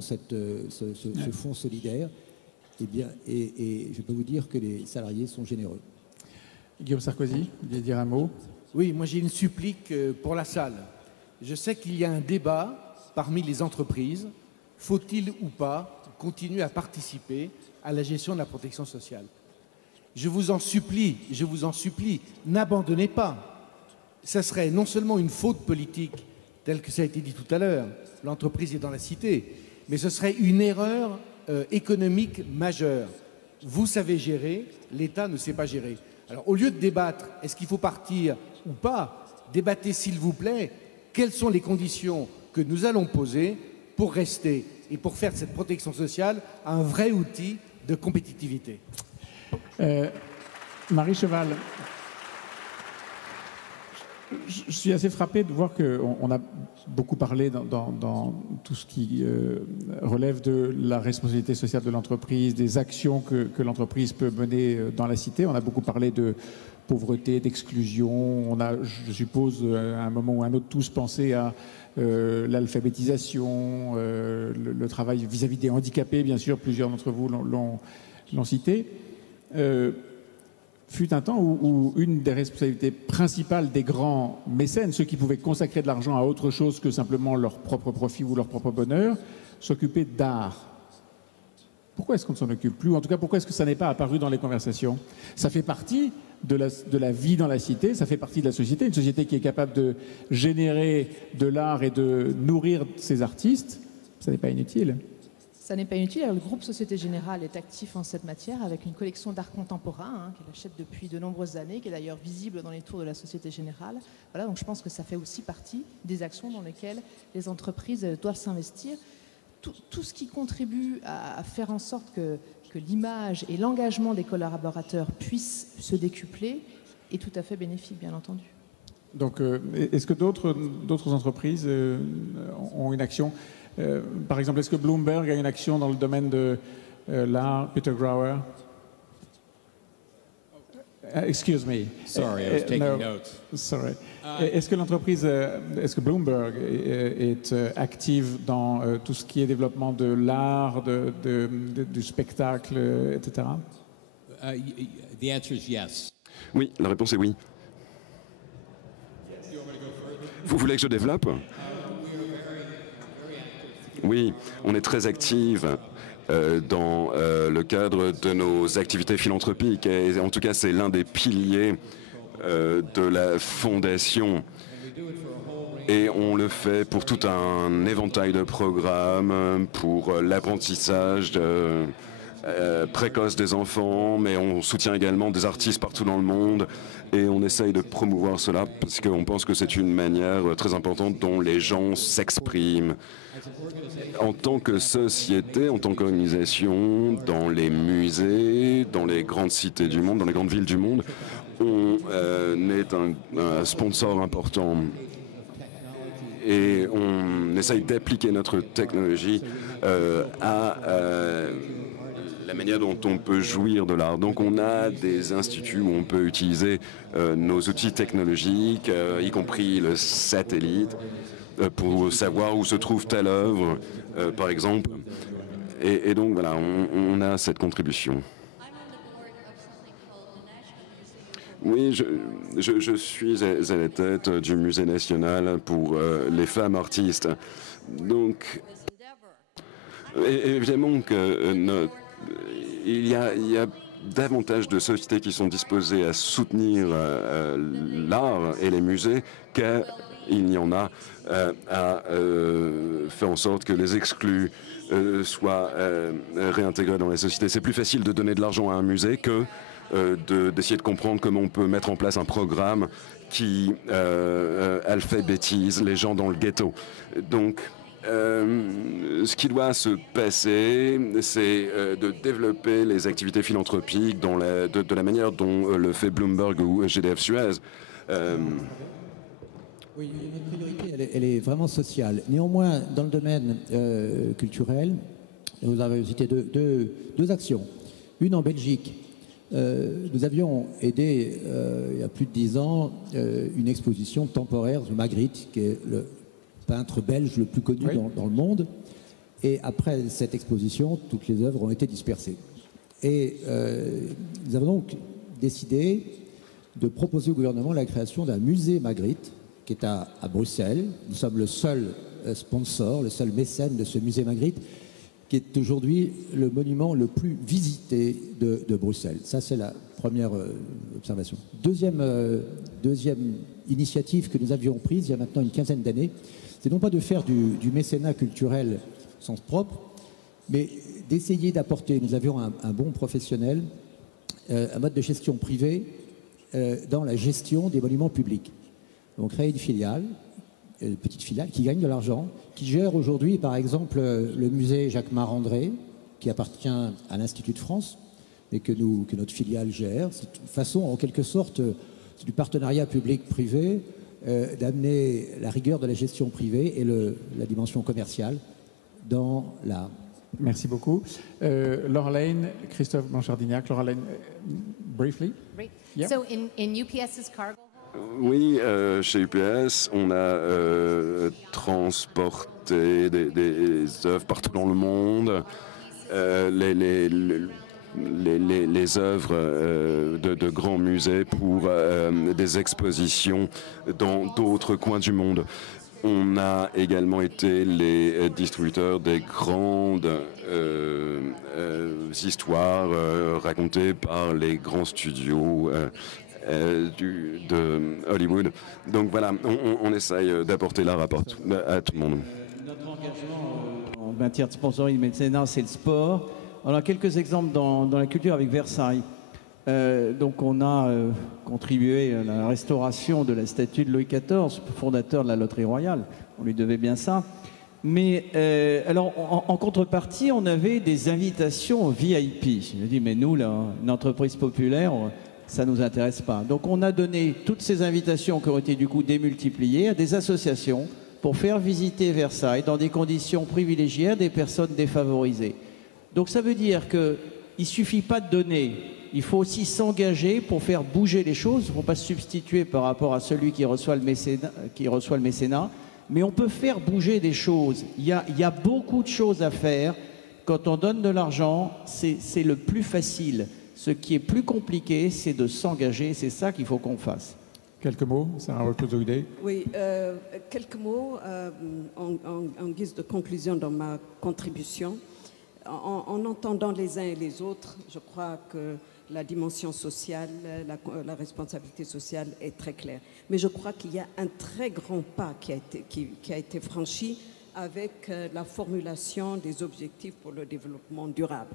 ce fonds solidaire. Et je peux vous dire que les salariés sont généreux. Guillaume Sarkozy, vous voulez dire un mot? Oui, moi j'ai une supplique pour la salle. Je sais qu'il y a un débat parmi les entreprises. Faut-il ou pas continuer à participer à la gestion de la protection sociale? Je vous en supplie, n'abandonnez pas. Ça serait non seulement une faute politique, telle que ça a été dit tout à l'heure, l'entreprise est dans la cité, mais ce serait une erreur économique majeure. Vous savez gérer, l'État ne sait pas gérer. Alors au lieu de débattre, est-ce qu'il faut partir ou pas, débattez s'il vous plaît, quelles sont les conditions que nous allons poser pour rester et pour faire de cette protection sociale un vrai outil de compétitivité. Marie Cheval, je suis assez frappé de voir qu'on a beaucoup parlé dans tout ce qui relève de la responsabilité sociale de l'entreprise, des actions que l'entreprise peut mener dans la cité. On a beaucoup parlé de pauvreté, d'exclusion. On a, je suppose, à un moment ou à un autre, tous pensé à l'alphabétisation, le travail vis-à-vis des handicapés, bien sûr, plusieurs d'entre vous l'ont cité. Fut un temps où une des responsabilités principales des grands mécènes, ceux qui pouvaient consacrer de l'argent à autre chose que simplement leur propre profit ou leur propre bonheur, s'occupaient d'art. Pourquoi est-ce qu'on ne s'en occupe plus? En tout cas, pourquoi est-ce que ça n'est pas apparu dans les conversations? Ça fait partie de la vie dans la cité, ça fait partie de la société, une société qui est capable de générer de l'art et de nourrir ses artistes, ça n'est pas inutile. Ça n'est pas inutile. Alors, le groupe Société Générale est actif en cette matière avec une collection d'art contemporain qu'elle achète depuis de nombreuses années, qui est d'ailleurs visible dans les tours de la Société Générale. Voilà, donc je pense que ça fait aussi partie des actions dans lesquelles les entreprises doivent s'investir. Tout ce qui contribue à faire en sorte que l'image et l'engagement des collaborateurs puissent se décupler est tout à fait bénéfique, bien entendu. Donc, est-ce que d'autres entreprises ont une action? Par exemple, est-ce que Bloomberg a une action dans le domaine de l'art? Peter Grauer? Excuse me. Sorry, I was taking notes. Sorry. Est-ce que l'entreprise, est-ce que Bloomberg est active dans tout ce qui est développement de l'art, du spectacle, etc.? The answer is yes. Oui, la réponse est oui. Vous voulez que je développe? Oui, on est très actifs dans le cadre de nos activités philanthropiques. Et en tout cas, c'est l'un des piliers de la fondation. Et on le fait pour tout un éventail de programmes, pour l'apprentissage précoce des enfants, mais on soutient également des artistes partout dans le monde. Et on essaye de promouvoir cela parce qu'on pense que c'est une manière très importante dont les gens s'expriment. En tant que société, en tant qu'organisation, dans les musées, dans les grandes cités du monde, dans les grandes villes du monde, on est un sponsor important. Et on essaye d'appliquer notre technologie à la manière dont on peut jouir de l'art. Donc on a des instituts où on peut utiliser nos outils technologiques, y compris le satellite, pour savoir où se trouve telle œuvre, par exemple. Et donc voilà, on a cette contribution. Oui, je suis à la tête du Musée national pour les femmes artistes. Donc, évidemment que il y a davantage de sociétés qui sont disposées à soutenir l'art et les musées qu'il n'y en a à faire en sorte que les exclus soient réintégrés dans la société. C'est plus facile de donner de l'argent à un musée que d'essayer de comprendre comment on peut mettre en place un programme qui alphabétise les gens dans le ghetto. Donc, ce qui doit se passer, c'est de développer les activités philanthropiques de la manière dont le fait Bloomberg ou GDF Suez. Oui, notre priorité, elle est vraiment sociale. Néanmoins, dans le domaine culturel, nous avons cité deux actions. Une en Belgique. Nous avions aidé, il y a plus de 10 ans, une exposition temporaire de Magritte, qui est le peintre belge le plus connu dans le monde. Et après cette exposition, toutes les œuvres ont été dispersées. Et nous avons donc décidé de proposer au gouvernement la création d'un musée Magritte, qui est à Bruxelles. Nous sommes le seul sponsor, le seul mécène de ce musée Magritte, qui est aujourd'hui le monument le plus visité de Bruxelles. Ça, c'est la première observation. Deuxième initiative que nous avions prise il y a maintenant une quinzaine d'années, c'est non pas de faire du mécénat culturel au sens propre, mais d'essayer d'apporter, nous avions un bon professionnel, un mode de gestion privée dans la gestion des monuments publics. On crée une filiale, une petite filiale qui gagne de l'argent, qui gère aujourd'hui, par exemple, le musée Jacques-Marandré, qui appartient à l'Institut de France, mais que notre filiale gère. C'est une façon, en quelque sorte, du partenariat public-privé, d'amener la rigueur de la gestion privée et la dimension commerciale dans l'art. Merci beaucoup. Laure-Laine, Christophe Blanchardinac. Laure-Laine, briefly. Yeah. So in UPS's cargo. Oui, chez UPS, on a transporté des œuvres partout dans le monde. Les œuvres de grands musées pour des expositions dans d'autres coins du monde. On a également été les distributeurs des grandes histoires racontées par les grands studios de Hollywood. Donc voilà, on essaye d'apporter l'art à tout le monde. Notre engagement en matière de sponsoring et de mécénat, c'est le sport. On a quelques exemples dans la culture avec Versailles. Donc on a contribué à la restauration de la statue de Louis XIV, fondateur de la Loterie Royale. On lui devait bien ça. Mais alors en contrepartie, on avait des invitations VIP. Je me dis, mais nous, là, une entreprise populaire, ça ne nous intéresse pas. Donc on a donné toutes ces invitations qui ont été du coup démultipliées à des associations pour faire visiter Versailles dans des conditions privilégiées à des personnes défavorisées. Donc ça veut dire qu'il ne suffit pas de donner, il faut aussi s'engager pour faire bouger les choses. Il ne faut pas se substituer par rapport à celui qui reçoit le mécénat, mais on peut faire bouger des choses. Il y a beaucoup de choses à faire. Quand on donne de l'argent, c'est le plus facile. Ce qui est plus compliqué, c'est de s'engager. C'est ça qu'il faut qu'on fasse. Quelques mots, Sarah Rokozoide. Oui, quelques mots en guise de conclusion dans ma contribution. En entendant les uns et les autres, je crois que la dimension sociale, la responsabilité sociale est très claire. Mais je crois qu'il y a un très grand pas qui a été franchi avec la formulation des objectifs pour le développement durable.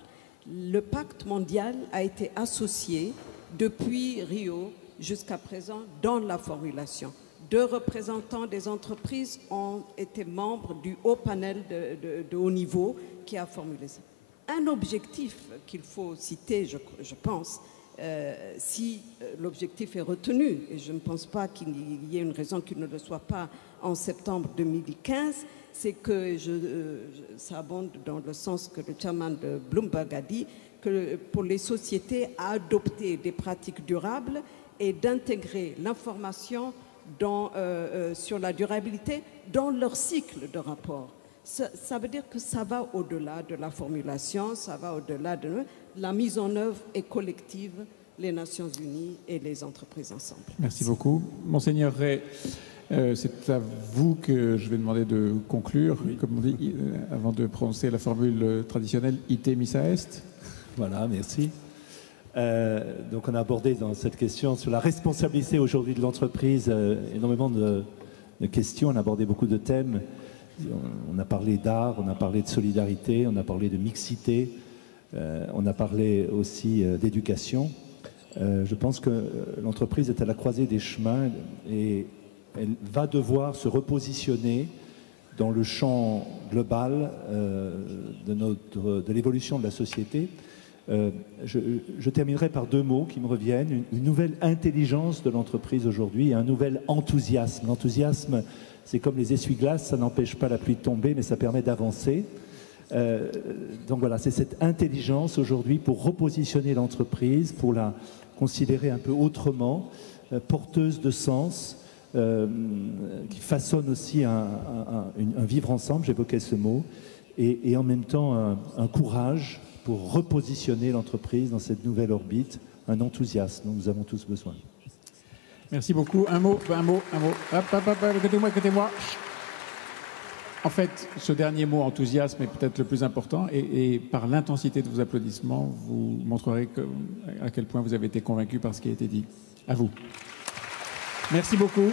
Le pacte mondial a été associé depuis Rio jusqu'à présent dans la formulation. 2 représentants des entreprises ont été membres du haut panel de haut niveau qui a formulé ça. Un objectif qu'il faut citer, je pense, si l'objectif est retenu, et je ne pense pas qu'il y ait une raison qu'il ne le soit pas en septembre 2015, c'est que ça abonde dans le sens que le chairman de Bloomberg a dit, que pour les sociétés à adopter des pratiques durables et d'intégrer l'information sur la durabilité dans leur cycle de rapport. Ça veut dire que ça va au-delà de la formulation, ça va au-delà de la mise en œuvre est collective, les Nations Unies et les entreprises ensemble. Merci beaucoup. Monseigneur Ray, c'est à vous que je vais demander de conclure, oui. Comme on dit, avant de prononcer la formule traditionnelle « ite missa est ». Voilà, merci. Donc on a abordé dans cette question sur la responsabilité aujourd'hui de l'entreprise énormément de questions, on a abordé beaucoup de thèmes. On a parlé d'art, on a parlé de solidarité, on a parlé de mixité, on a parlé aussi d'éducation. Je pense que l'entreprise est à la croisée des chemins et elle va devoir se repositionner dans le champ global de l'évolution de la société. Je terminerai par deux mots qui me reviennent. Une nouvelle intelligence de l'entreprise aujourd'hui et un nouvel enthousiasme. L'enthousiasme, c'est comme les essuie-glaces, ça n'empêche pas la pluie de tomber, mais ça permet d'avancer. Donc voilà, c'est cette intelligence aujourd'hui pour repositionner l'entreprise, pour la considérer un peu autrement, porteuse de sens, qui façonne aussi un vivre ensemble, j'évoquais ce mot, et en même temps un courage pour repositionner l'entreprise dans cette nouvelle orbite, un enthousiasme dont nous avons tous besoin. Merci beaucoup. Un mot. Hop, écoutez-moi. En fait, ce dernier mot, enthousiasme, est peut-être le plus important et par l'intensité de vos applaudissements, vous montrerez à quel point vous avez été convaincu par ce qui a été dit. À vous. Merci beaucoup.